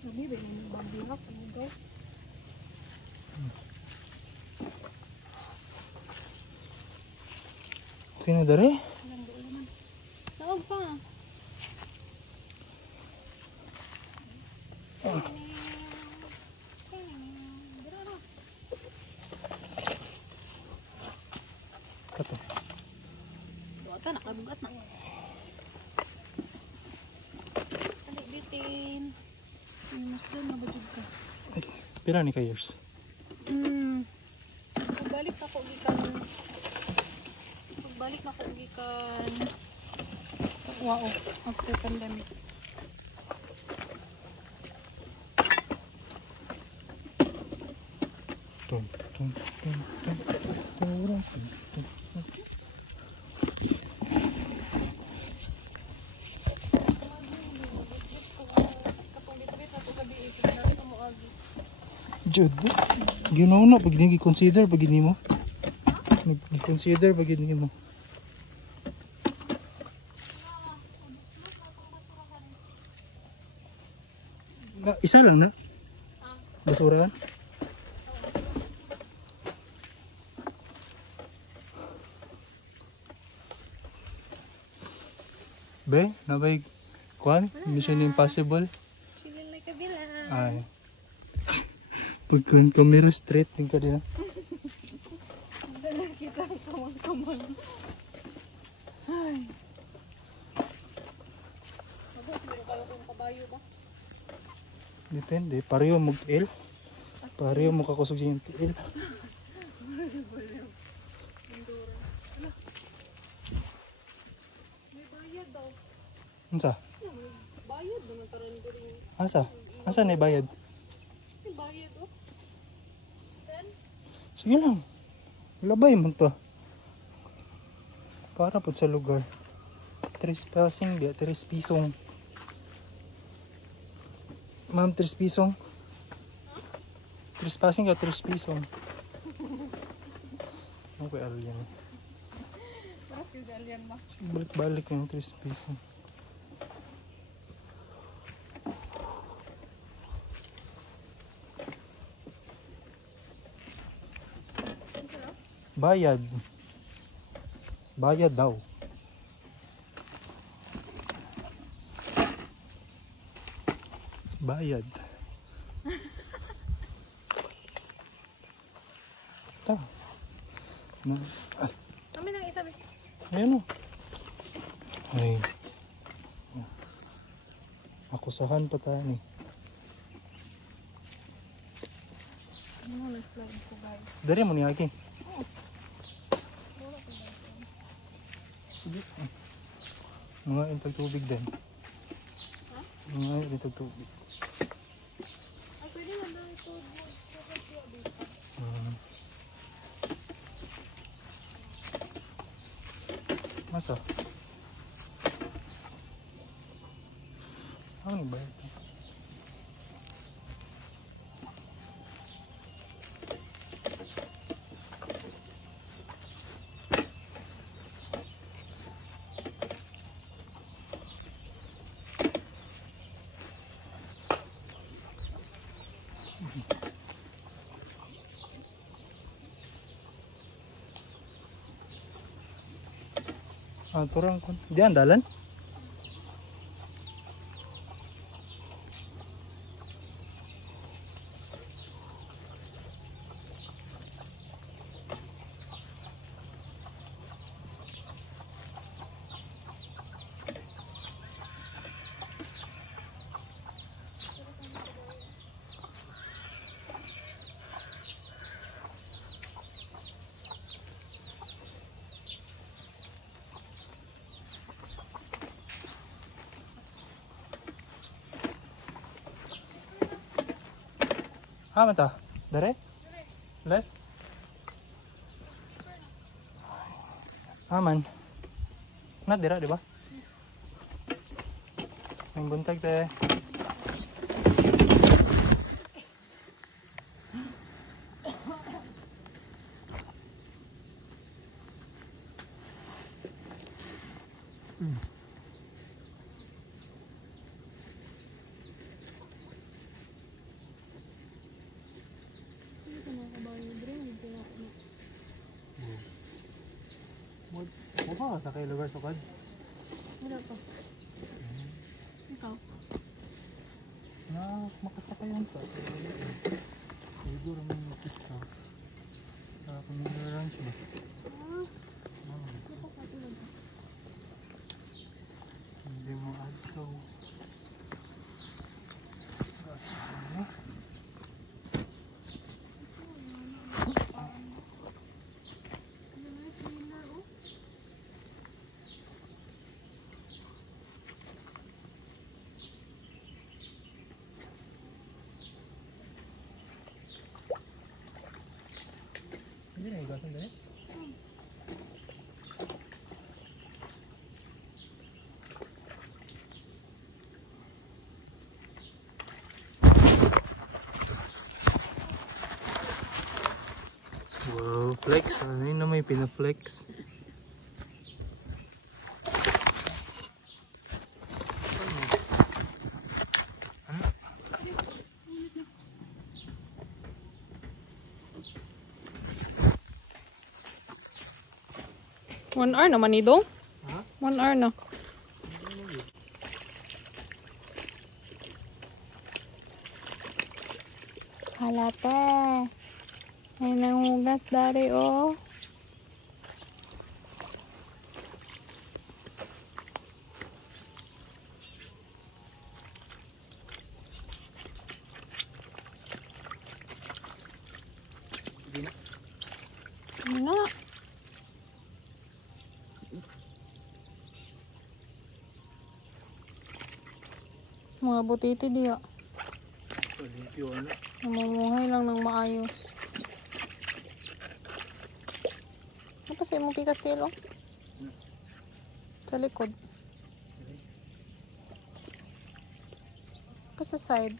Sabi ba yung babihak? Ano daw? Okay na dari? Walang doon naman. Naog pa. Kato. Duwata, nakabugat na. Alik bitin. Mas doon, mabadjud ka. Pila ni ka years? Pagbalik na ko gikan. Pagbalik na ko gikan. Wow, after pandemic. Tum, tum, tum, tum, tum, tum, tum. Kapag bit-bit na to gabi, itignan ko mo agi. Jud, ginaw na pag nag-consider pag hindi mo. Nag-consider pag hindi mo. Isa lang na? Basura? Be, nabay kuan? Mission Impossible. Sige na kabila. Ay. Pagkan camera straight din ka din. Dala kita kamang-kamang. Ay. Mabot mo kayo kung kabayo ba? Depende, pareho mo il. Pareho mo kakusog yung il. May bayad daw. Unsa? Bayad naman taran diri. Asa? Asa na bayad? May bayad oh. Sige lang. Labay man to. Para po sa lugar. 3 passing biya, 3 pisong. Ma'am, 3 pisong. 3 passing ka, 3 pisong. Okay, alien. Mas kasi alien ba? Balik-balik yung 3 pisong. Bayad. Bayad daw. Bayad. Ta. Na. Kami nang isa be. Ayun o. Ay. Akusahan pa tayo ni. Ano na slide ko guys. Dari mo ni Aki. Wala ko guys. Sige. Mga intag tubig din. Ha? Mga intag tubig. Ay pwede man daw ito. Masa? Ano ba ito? Ah, turang kon. Diyan dalan? Ah, mata. Dere? Left? Aman. Na dira, di ba? May buntag te. Mo ba sa kay lugar sukad? Wala pa. Ikaw? Na makasakay yan sa. Siguro may nakita. Sa Community Ranch ba? Ito ka tulad. Hindi mo adto. Hindi na igasan dali. Wow, flex. Ano yun na may pinaflex? One hour naman ito? Ha? 1 hour na. Alate. Ay nanghugas dari oh. Ano? Mga butiti diya. Namumuhay lang ng maayos. Ano pa sa'yo mong pikas kilo? Sa likod. Pa sa side.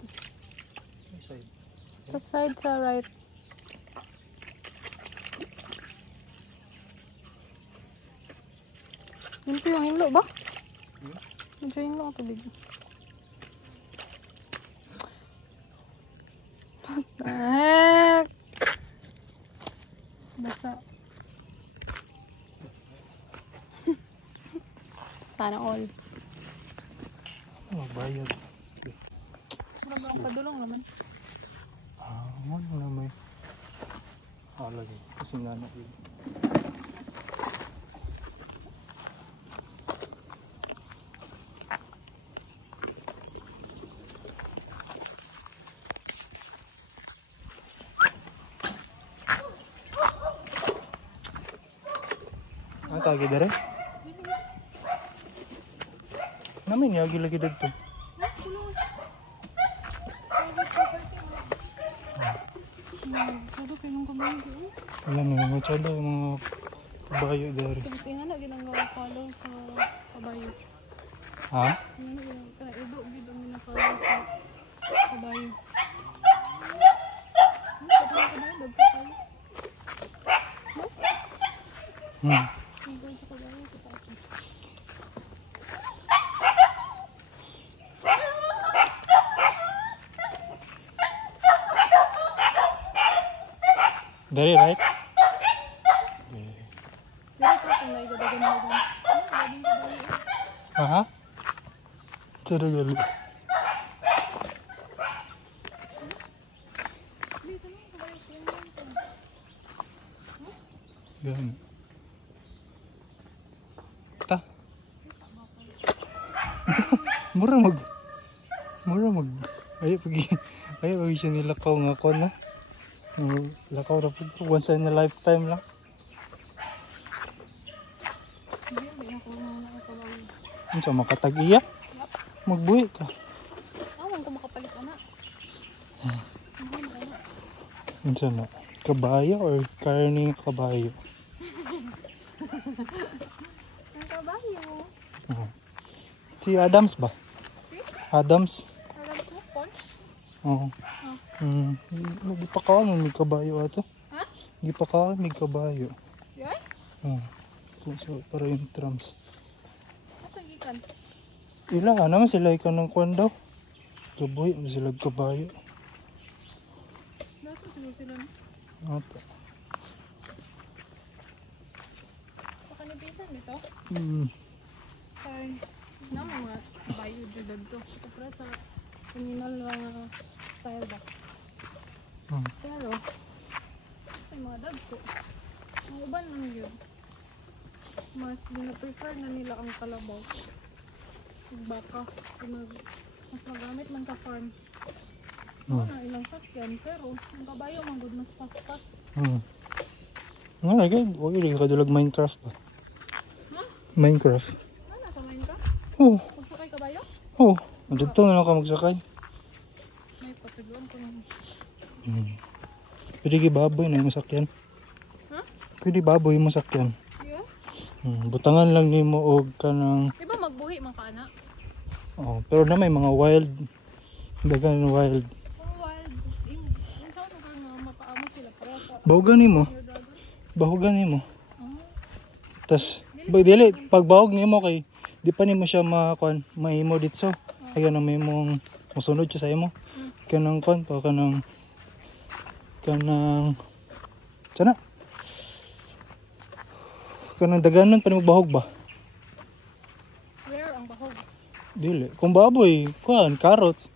Sa side sa right. Yun po yung hinlo ba? Medyo hinlo ang tubig. What the heck? Basta. Sana all. Magbayad. Marami ang padulong naman. Ano na may lagi. Kasi nanak yun. Ano tagi dere? Namin yagi lagi dito. Sabi kayo ng kabayo doon. Alam mo, masyado yung mga kabayo dere. Tapos nga na ginagawa follow sa kabayo. Ha? Kaya ibo gito mo na follow sa kabayo. Dari right? Dito kung naigabagan mo ba? Laging kabayo. Aha? Cara gali. Gan. Ta. Mura mag. Ayo pagi siya nilakaw nga ko na. Lakaw na po. Once in a lifetime lang. Ano siya makatag-iya? Magbuhi ka. Awan ka makapalit na. Ano siya na? Kabayo or karning kabayo? Ang kabayo. Si Adams ba? Si? Adams? Adams mo? Punch? Oo. Hindi pa ka may kabayo ato. Ha? Hindi pa ka may kabayo. Yan? So, para yung trams. Asa gikan? Ila naman sila ikaw ng kwan daw. Kaboy, sila kabayo. Dito sila. Opo. Sa kanibisan dito? Ay, na mga bayo dyan to. Kapra sa communal na style ba? Pero, ay mga dagko. Ang uban lang yun. Mas gina-prefer na nila ang kalabaw. Yung baka. Mas magamit man sa farm. Na ilang sakyan. Pero, ang kabayo man good mas pas-pas. Nga lagi, huwag yung kadulag Minecraft ba? Ha? Minecraft. Ano sa Minecraft? Oo. Magsakay kabayo? Oo. Dito na lang ka magsakay. May patuluan ko naman. Pwede baboy na yung masakyan. Ha? Pwede baboy yung masakyan. Yeah? Butangan lang ni mo og ka ng... Diba magbuhi man ka na? Oh, pero na may mga wild. Dagan wild. Kung wild, yung saan lugar na mapaamo sila para sa Bahugan ni mo. your dragon? Bahugan ni mo. Tas, dili, pag bahog ni mo kay, di pa ni mo siya maimo dito. Kaya na may mong musunod siya sa imo. Kanang kwan pa, kanang sana? Kanang daganon pa ni mo bahog ba? Rare ang bahog. Dili. Kung baboy, kwan, carrots.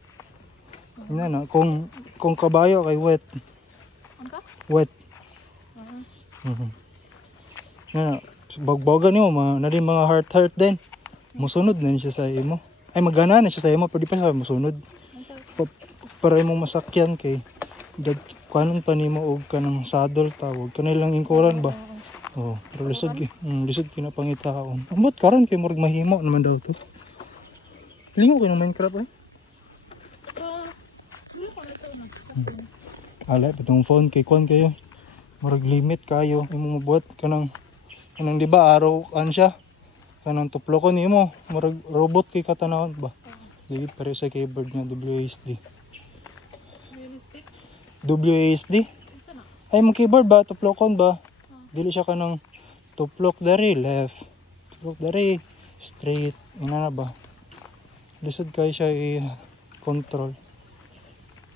Yan na. Kung kung kabayo kay wet. Ang ka? Wet. Bagbagan niyo, nari mga heart din. Musunod na siya sa imo. Ay magana na siya sa imo, pero di pa siya musunod. Para imong masakyan kay kuanon pa nimo og kanang saddle tawag. Kanay lang ingkuran ba? Oh, pero lisod kinapangitaon. Ambot karon kay murag mahimo naman daw to. Lingo kay ng Minecraft eh. Ala patong phone kay kuan kayo. Murag limit kayo imong mabuhat kanang di ba araw an siya. Kanang tuplokon nimo, murag robot kay katanawon ba. Dili pare sa keyboard nga WASD. WASD? Ay mong keyboard ba tuplokon ba? Dili siya kanang tuplok dari left, tuplok dari straight, ina na ba? Lisod kay siya i-control.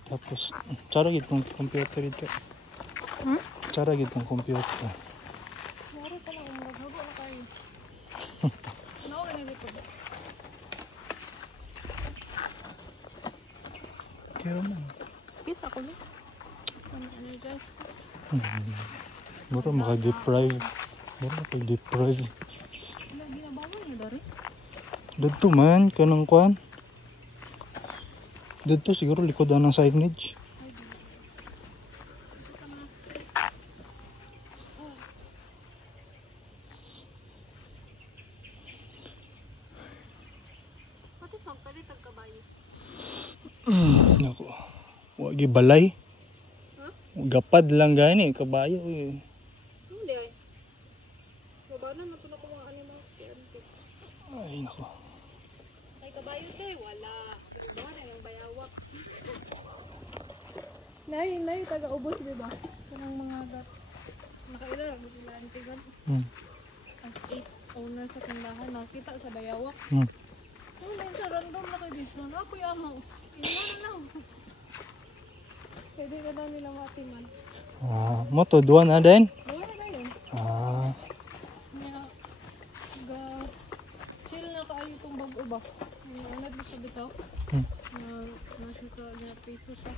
Tapos tsara gid kung computer gid ka. Tsara gid kung computer. Moro pa lang maghago na kayo. No, ganito dito. Kaya man. Pisa ko ni. Energize. Mura maka-deprive. Mura maka-deprive. Wala, ginabawal mo dari. Dito man, kanang kuan. Dito siguro likodan ng signage. Pati sa palit ang kabayo. Naku. Wag balay. Gapad lang gani kabayo eh. Hindi ay. Babanan na ito na kung mga animals. Ay naku. Ay kabayo day, wala. Bawa na yung bayawak. Nay, taga-ubos diba? Kanang mga nakailan ang sila antigan. As 8 owner sa tindahan, nakita sa bayawak. So, may sa random na kay Bison. Ako yung amaw. Ilan lang. Pwede ka daw nila matiman. Mo to duwa na din. Bawa na yun. Chill na kaayo itong bago ba? Unad mo sa bitaw. Nasa ka na peso siya.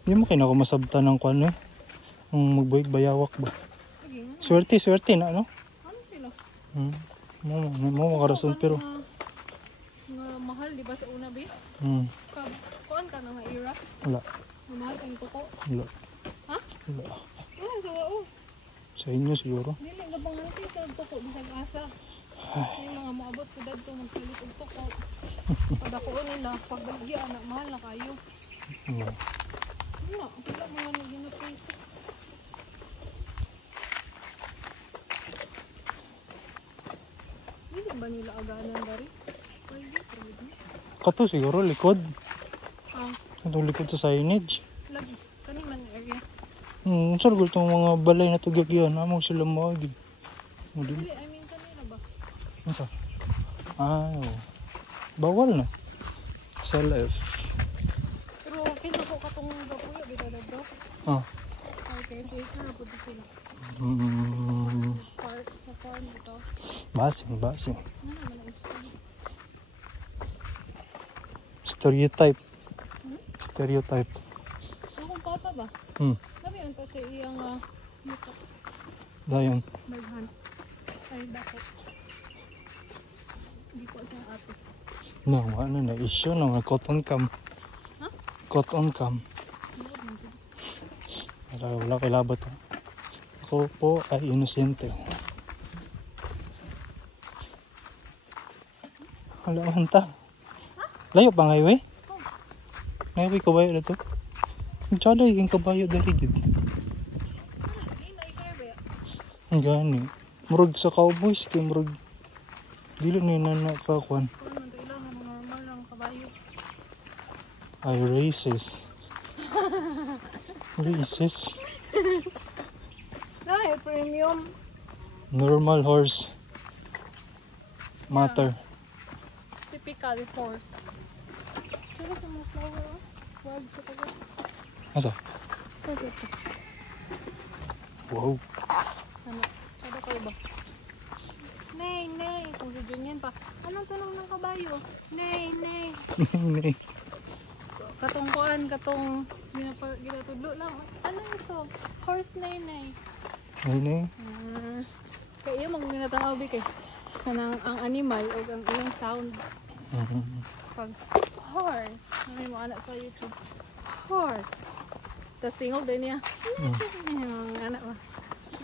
Hindi mo kinako masabta ng kwan eh. Ang magbuhig bayawak ba? Sige nga. Swerte na no? Ano sila? Mo makarason pero. Nga mahal di ba sa una ba? Kuan ka na nga era? Wala. Mahal kang tuko? Wala. Ha? Wala. So oo. Sa inyo siguro. Dili nga bang natin sa tuko bisag asa. Ay mga moabot ko dadto magpalit og tuko. Pag ako nila pagbagya na mahal na kayo. Wala, wala mga naging na peso. Hindi ba nila aganan dari? Pwede. Kato siguro likod. Itong likod sa signage. Lagi, kaniman area. Sargol itong mga balay na tugagyan. Among sila mawagid. Hindi, I mean kanina ba? Ano? Bawal na. Sa left. Pero pinako ka itong gapuyo, bitadad daw. Okay, na po dito sila. Sa farm dito. Basing. Ano naman ang Stereotype. Stereotype. Akong papa ba? Sabi ang pa siya iyang muka. Dayon. Maghan. Ay, dako. Hindi po siyang ate. No, ano na issue no, cotton cam. Cotton cam. Wala kay labat. Ako po ay inosente. Hala, hanta. Layo pang highway? Highway kabayo na to. Tsada yung kabayo dali gid. Ang gani. Murag sa cowboys kay murag dili na nakakuan. Normal lang kabayo. Ay racist. Racist. Ay, premium. Normal horse. Matter. Typical horse. Sino sa mga flower? Wag sa kaga. Asa? Pwede. Wow. Ano? Sada kayo ba? Nay. Kung si Junyan pa. Anong tunog ng kabayo? Nay. Katong kuan, katong ginatudlo lang. Ano ito? Horse nay-nay. Nay-nay. Kaya yung mga ginatanaw kay kanang ang animal o ang ilang sound. Pag horse, ano mo anak sa YouTube? Horse. Tapos tingog din niya. Yung anak ba?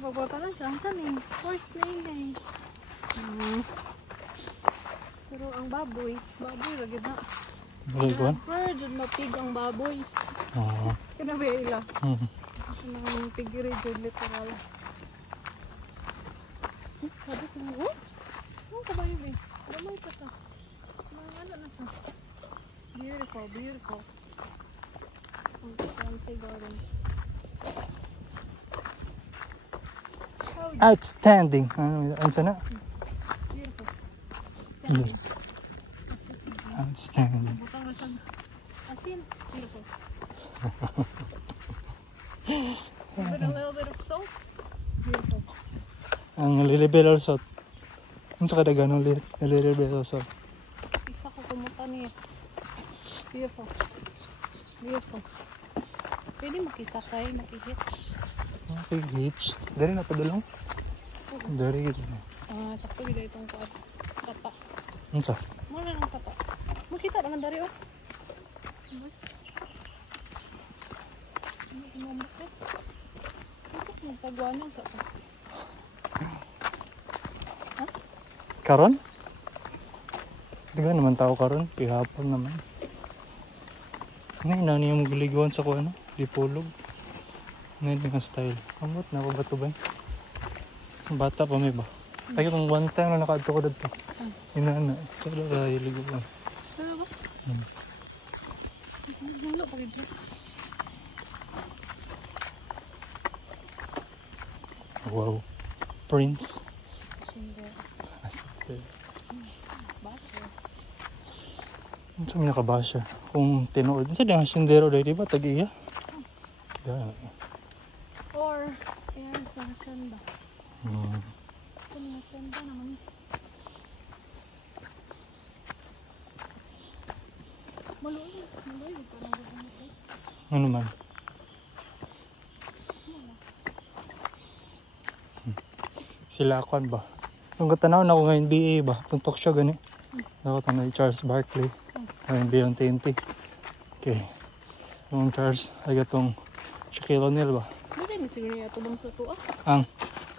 Pagbuta lang siya. Ang sanin, horse nay-nay. Pero ang baboy lagi na. Baboy ko? Dyan mapig ang baboy. Kaya ba yung ila? Ang pigiri dyan literal. Sabi ko mo, ano kabayo ba? Damay pa siya. Ano na siya. Beautiful, beautiful. Ang fancy garden. Outstanding. Ano sana? Beautiful. Yes. Outstanding. Butang na siyang asin. Beautiful. Give it a little bit of salt. Beautiful. Ang lilibel salt. Ang saka dagan ng lilibel salt. Isa ko kumutan niya. Beautiful. Beautiful. Pwede makisakay, makihit. Okay, hitch. Dari na padulong? Dari gito. Sakto gila itong kata. Ano sa? Muna ng kata. Makita naman dari oh. Ano kumamukis? Bakit nagtagwa niya sa ito? Karon? Hindi naman tao karon. Pihapon naman. Ngayon na niya maguliguan sa kuano. Dipulog. Ngayon din ang style. Amot na ako ba ito ba? Bata pa may ba? Ay kung one time na nakaadto ko dito. Inana. Kaya ka iliguan. Ano ba? Ano pa gito? Wow. Prince. Singer. Basyo. Ano sa mga kabasya? Kung tinuod. Sa diyang sindero dahil diba? Tag-iya? Dahil. Or, ayan sa sanda. Ito mga sanda naman. Maluoy. Maluoy. Ano man? Sila akuan ba? Yung katanaw na ako ngayon BA ba? Tuntok siya gani. Ako tanong ni Charles Barkley. Ngayon BA yung TNT. Okay. Yung Charles ay gatong Shaquille O'Neal ba? Hindi rin siguro niya ito bang sa tuwa. Ang?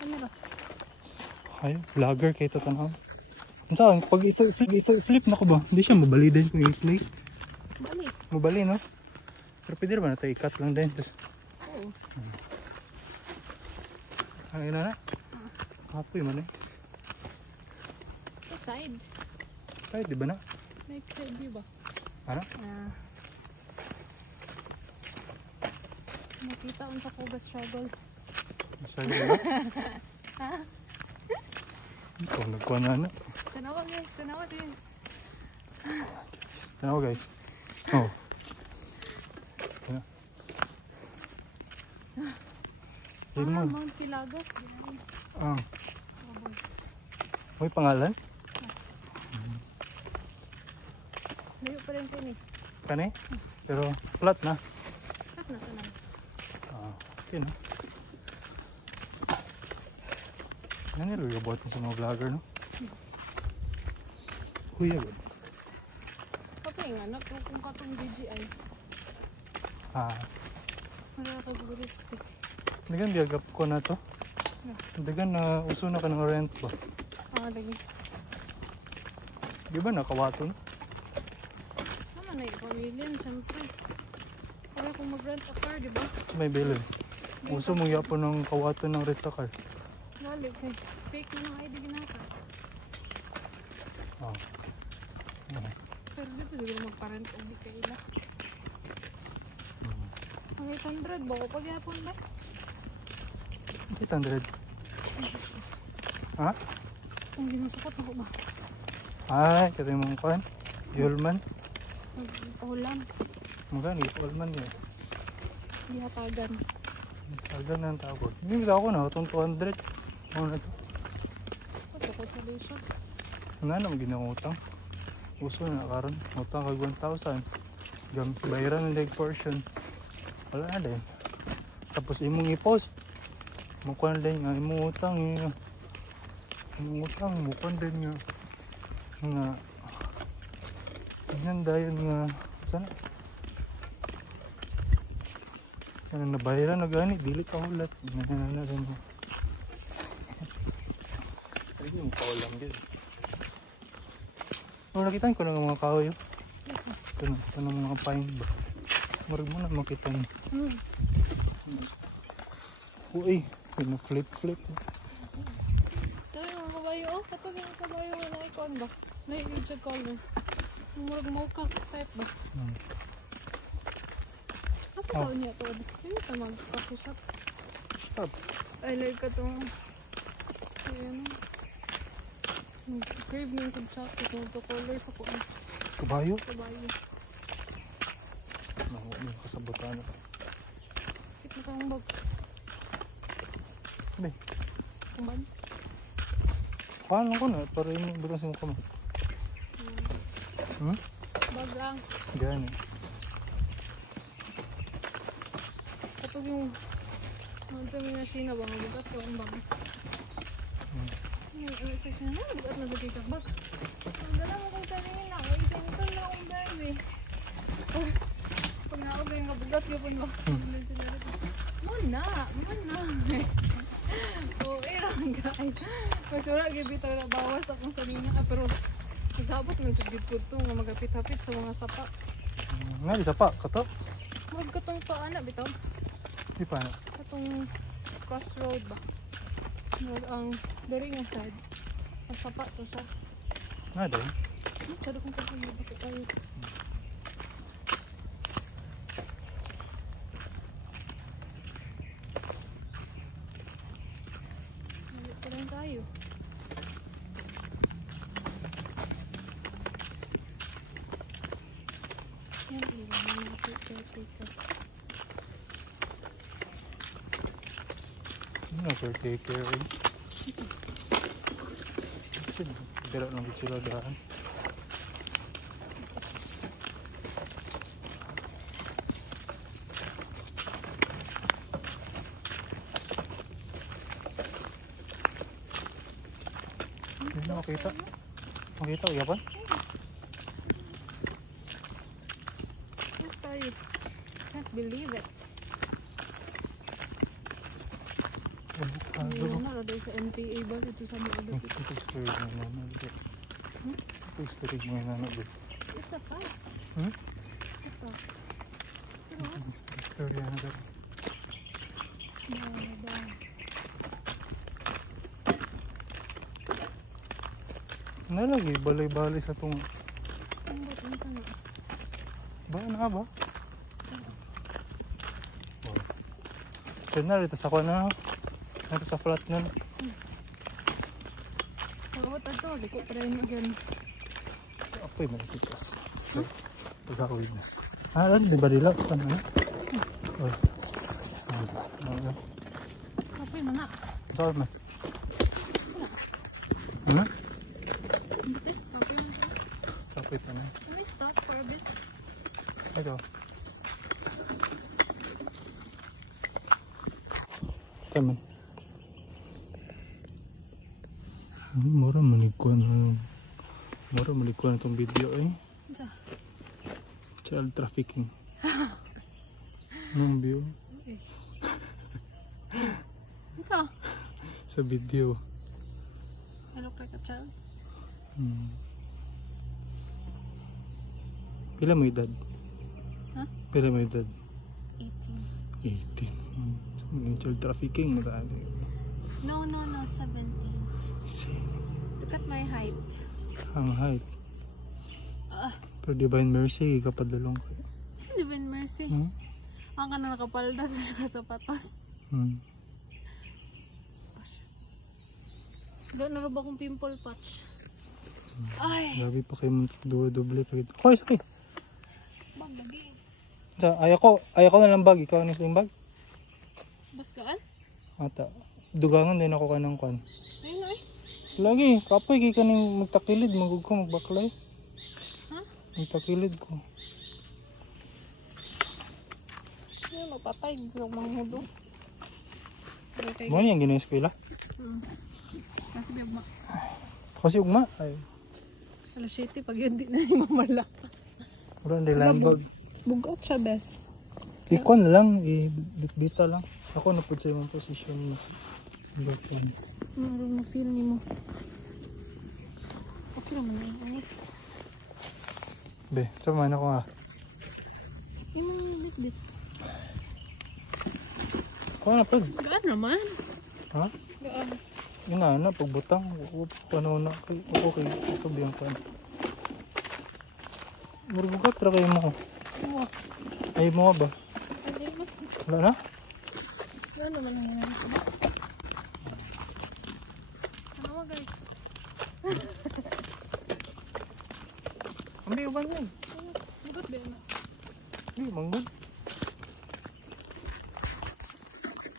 Ano ba? Ay, vlogger kayo ito tanaw. Ang saan? Pag ito flip na ko ba? Hindi siya mabali din kung i-play. Balik. Mabali no? Pero pwede ba na tayo i-cut lang din? Tapos, Oo. ang ina na? Hapoy man eh. Sa side. Ay, di ba na? Next side view ba? Ano? Makita unta ko ba struggle. Masabi na? Ha? Ito, nagkuha na na. Tanawa guys, tanawa guys. Tanaw guys. Oh. Yan. Yan mo. Mount Pilagas. Ah. May pangalan? Layo pa rin ko ni. Kani? Pero flat na. Kat na tanan. Okay na. Yan yung robot sa mga vlogger no? Kuya ba? Kapag nga, kung katong DJI. Wala ka gulit stick. Dagan biyagap ko na to. Dagan na uso na ka ng rent ba? Lagi. Di ba nakawaton? Naman na yung pamilyan, siyempre. Para kung mag-rent a car, di ba? May bilin. Uso mong yapon ng kawaton ng rent car. Lali, kay fake na ng ID ginaka. Pero dito siguro magparent o di kaila. Ang 800 ba ko pagyapon ba? 800. Ha? Ang ginasukot ako ba? Ay, kaya mong kuhan. Yulman. Ulam. Magkano, Yulman niya. Dihatagan. Tagan na ang tawag. Hindi ako na, itong 200. Ano na ito? Patukot sa lisa. Ano naman ginang utang? Uso na karon. Utang kag 1,000. bayaran ng leg portion. Wala na din. Tapos imong i-post. Mukuan din nga imong utang eh. Imong utang mukuan din nga yan dayon nga sana. Ano nabayaran na gani dili ka hulat. Na rin mo. Hindi mo kaulam din. Nakita ko ng mga kahoy. Ito ng mga pine ba? Marag mo na makita niyo. Uy, flip. Kaya yung kabayo, kapag yung kabayo wala ikon ba? Na-age color. Marag mocha type ba? Kasi tao niya to. Hindi ka mag-coffee shop. Stop. I like ka itong crave ng chocolate ng to color sa kuwan. Kabayo? Kabayo. May kasabutan. Sakit na kang bag. Be. Kuman? Paano ko na? Para yung bukas yung kamay. Bagang. Gani. Kapag yung dami na sina ba? Mabugat ka kung bag. Ano sa siya na? Mabugat na bagay ka bag. Ang dala mo kung kanina. Ay, ganito na akong baby. Pag naog yung mabugat yun ba? Muna. Oo, erang guys. Masura, gibitaw na bawas akong sanina. Pero isabot man sa gipod to nga magapit-hapit sa mga sapa. Nga, di sapa. Kato? Magkatong paana, bitaw. Di pa na. Katong crossroad ba? Ang dari nga side. Ang sapa to sa. Nga din. Kada kong kapag bakit tayo. Balik pa rin tayo. Yan, iwan na natin. Ano for take care eh. Dira lang sila daan. Hindi makita. Makita ko yapan? Yes, tayo. Can't believe it. Ano na dahil sa NPA ba? Ito sa mga agad. Ito story na naman. Ito story na naman. Isa pa. Ito. Story na naman. Ba. Nalagi, balay-balay sa itong... Ang ba't ang tanga? Ba na ba? Kaya na, ito sa kwan na. Ito sa flat na. Pagkawat ito, di ko pa rin again. Apoy, manikitas. So, pagkawid na. Di ba relax? Ano? Oy. Kapoy na na. Saan na? Hindi, kapoy na na. Kapoy pa na. Can we stop for a bit? Ito. Kaman. Mura manikuan itong video eh. Isa. Child trafficking. Anong view? Isa. Sa video. I look like a child. Pila mo edad? Ha? Pila mo edad? 18. 18. Child trafficking. No, 17. Look at my height. Ang height. Pero Divine Mercy, kapadulong ko. Divine Mercy. Ang ka na nakapalda sa sapatos. Gano'n na ba akong pimple patch? Ay! Grabe pa kayo duwa-doble pa ito. Hoy, sakit! Bag, lagi. Ayaw ko na lang bag. Ikaw na yung bag? Baskaan? Ata. Dugangan din ako kanang kwan. Ayun ay. Lagi, kapoy kay kaning magtakilid, magug ko, magbaklay. Ha? Magtakilid ko. Patay, yung manghudo. Mo yang ginawa sa eskwela? Kasi biyagma. Kasi ugma. Ay, Alas 7, pag yun di na yung mamala. wala na lambag. Bugot siya, bes. Ikon na lang, i-bita lang. Ako napod sa imong position ni Lupon. Ano feel ni mo? Okay naman yun. Ano? Be, samahan ako nga. Bit-bit. Kuha na pag. Gaan naman. Ha? Gaan. Yun na, pagbutang. Ano na, ako kay ito biyang kuhan. Murgugat ra kayo mo. Oo. Ay mo ba? Hindi mo. Wala na? Gaan naman ang nangyari ko ba? Ano mo guys? Ambi, uban yan. Bugot ba yun? Hindi, manggod.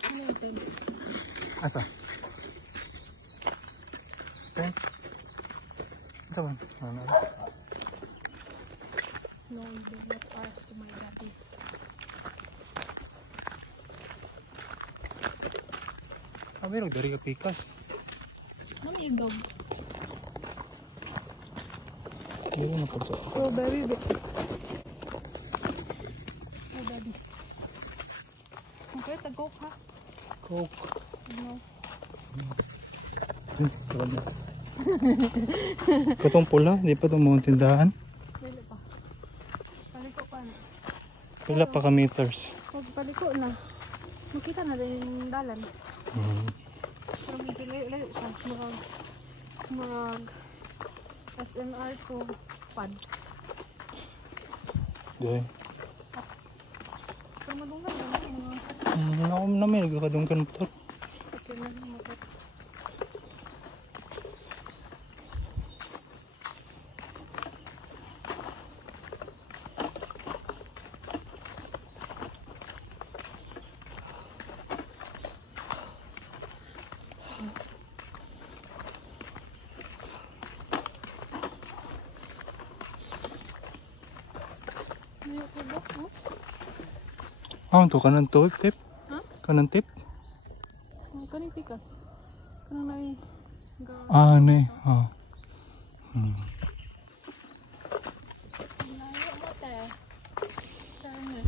Ano yung ted? Asa? Okay. Ito man. Ano? No, you did not ask to my daddy. Meron dari ka pikas. Ano yung dog? Meron na pagsa. Oh, baby bit. Oh, daddy. Okay, tag-coke ha? Coke. No. Katong pula, di pa itong mga tindahan. Dili pa. Paliko pa na. Pila pa ka meters. Pag paliko na, makita na rin yung dalan. Pero medyo layo siya. Mag SNR to pad. Okay. Pero madunggan lang mga Ako namin, nagkakadungkan mo ito. okay na yung motor. Ano yung tubok mo? Ito ka ng tip? Ha? Kanang tip? Kaning pikas. Kanang nai. Ano eh. Layo mo te. Sana.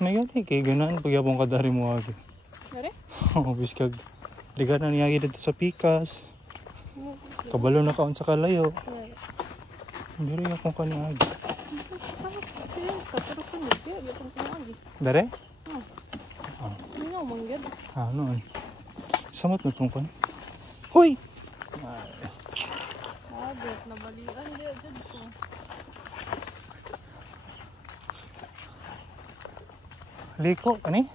Nagani kay ganaan pagyapong kadari mo agi. Nare? Bis kag ligan na niya dito sa pikas. Kabalo na kaon sa kalayo. Diri akong kaniagi. Pero sunod kaya gapon ko lagi. Dare? Hindi nga umanggad. Ano? Samot na tong kan. Hoy! Agad, nabalian di agad ko. Liko kani?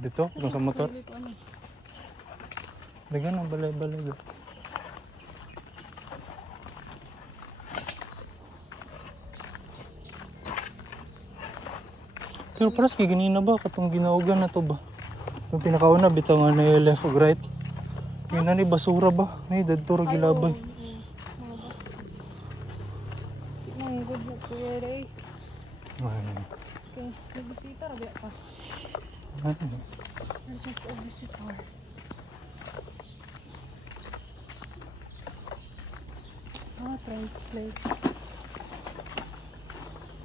Dito kung sa motor. Pili ko ano. Dagan na balay-balay. Pero paras kay ganina ba katong ginaugan na to ba? Yung pinakauna bitaw nga na left ug right. Yun na ni basura ba? Nay dadto ra gilabay. Ang good na kuya ray. Ay. Okay, nagbisita ra ba ka? Ano? I'm just a visitor. Friends place.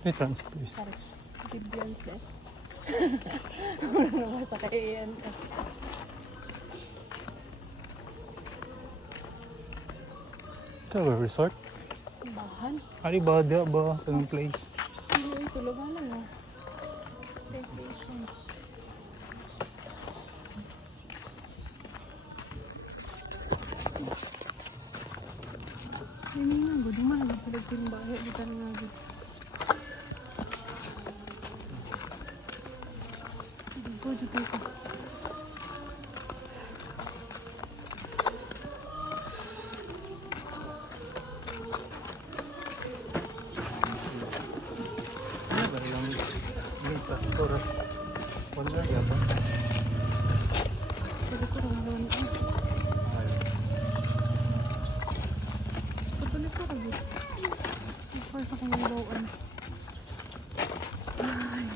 Returns please. Paris. Gibbons eh. Wala naman sa kaiyan ka. Ito ba resort? Bahan. Ari ba dia ba tanong place? Hindi ito luganan mo. Staycation. Ini nga, guduman na palag bahay. Bukan nga dito. Go dito ko. Ano yung minsa oras? Wala ya ba? Pwede ko lang naman. Pwede ko lang. Para sa kong bawaan. Ay.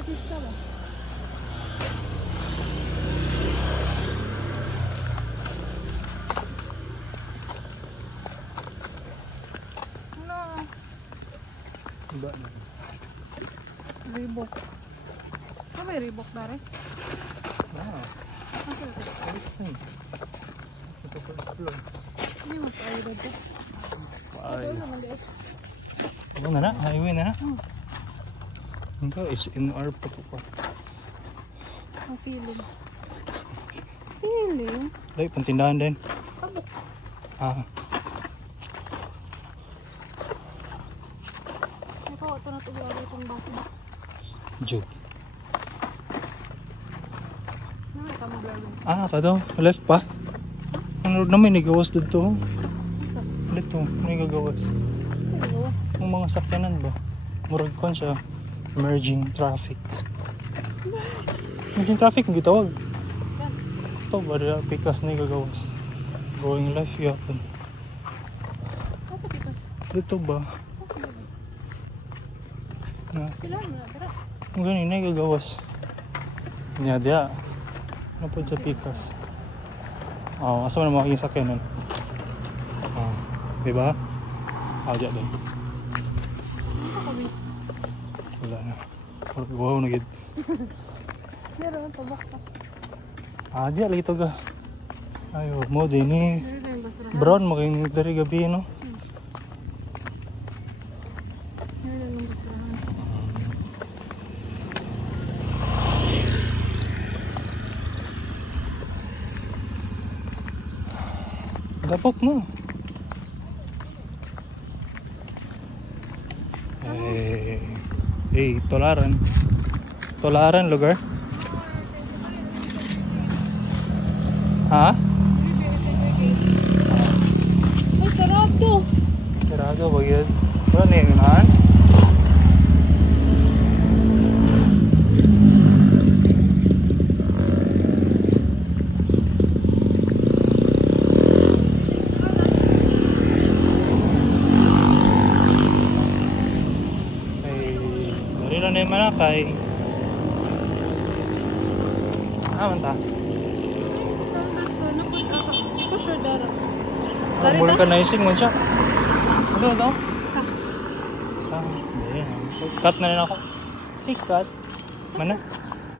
Artista ba? Ano? Iba na. Reebok. Ano ba yung Reebok dari? Ah, Asa ito? first time. Sa first floor. Hindi mas ayaw dito. Ay. Ito naman guys. Ano na na? Highway na na? Ito is NR pa ito pa. Ang feeling. Feeling? Dahil, pantindahan din. Abok. Ah, Ito, ito na ito gawin itong baso ba? Jug. Ano may tama gawin? Ah, kadaw. Left pa. Ano naman, nagawas dito. Dito, may gagawas. Ito, gawas. Yung mga sakyanan ba? Murag kon siya. Merging traffic. Merging traffic, ang gitawag. Yan. Ito ba, pikas na gagawas. Going left, yapon. Nasa pitas. Dito ba? Okay. Na, Kailangan mo na, tara. ang ganin na gagawas. Nya dia. Napod sa pikas. Oh, asa man makikita sakyanan. Oh, di ba? Diyan din. Ano ka kami? Wala na. Wow na gid. Meron, tabak pa. Diyan lagi to ga. Ayo, mo din eh. Meron tayong basurahan. Brown maging dari gabi no. Meron tayong basurahan. Dapok na. Tolaran. Tolaran lugar. Ha? Ay, sarado! Sarado ba yun? Wala na yung unahan? Dari lang na yung Manakay. Manta? Ito sure dara. Vulcanizing man siya. Ano ito? Hindi. Cut na rin ako. Hey, cut. Mana?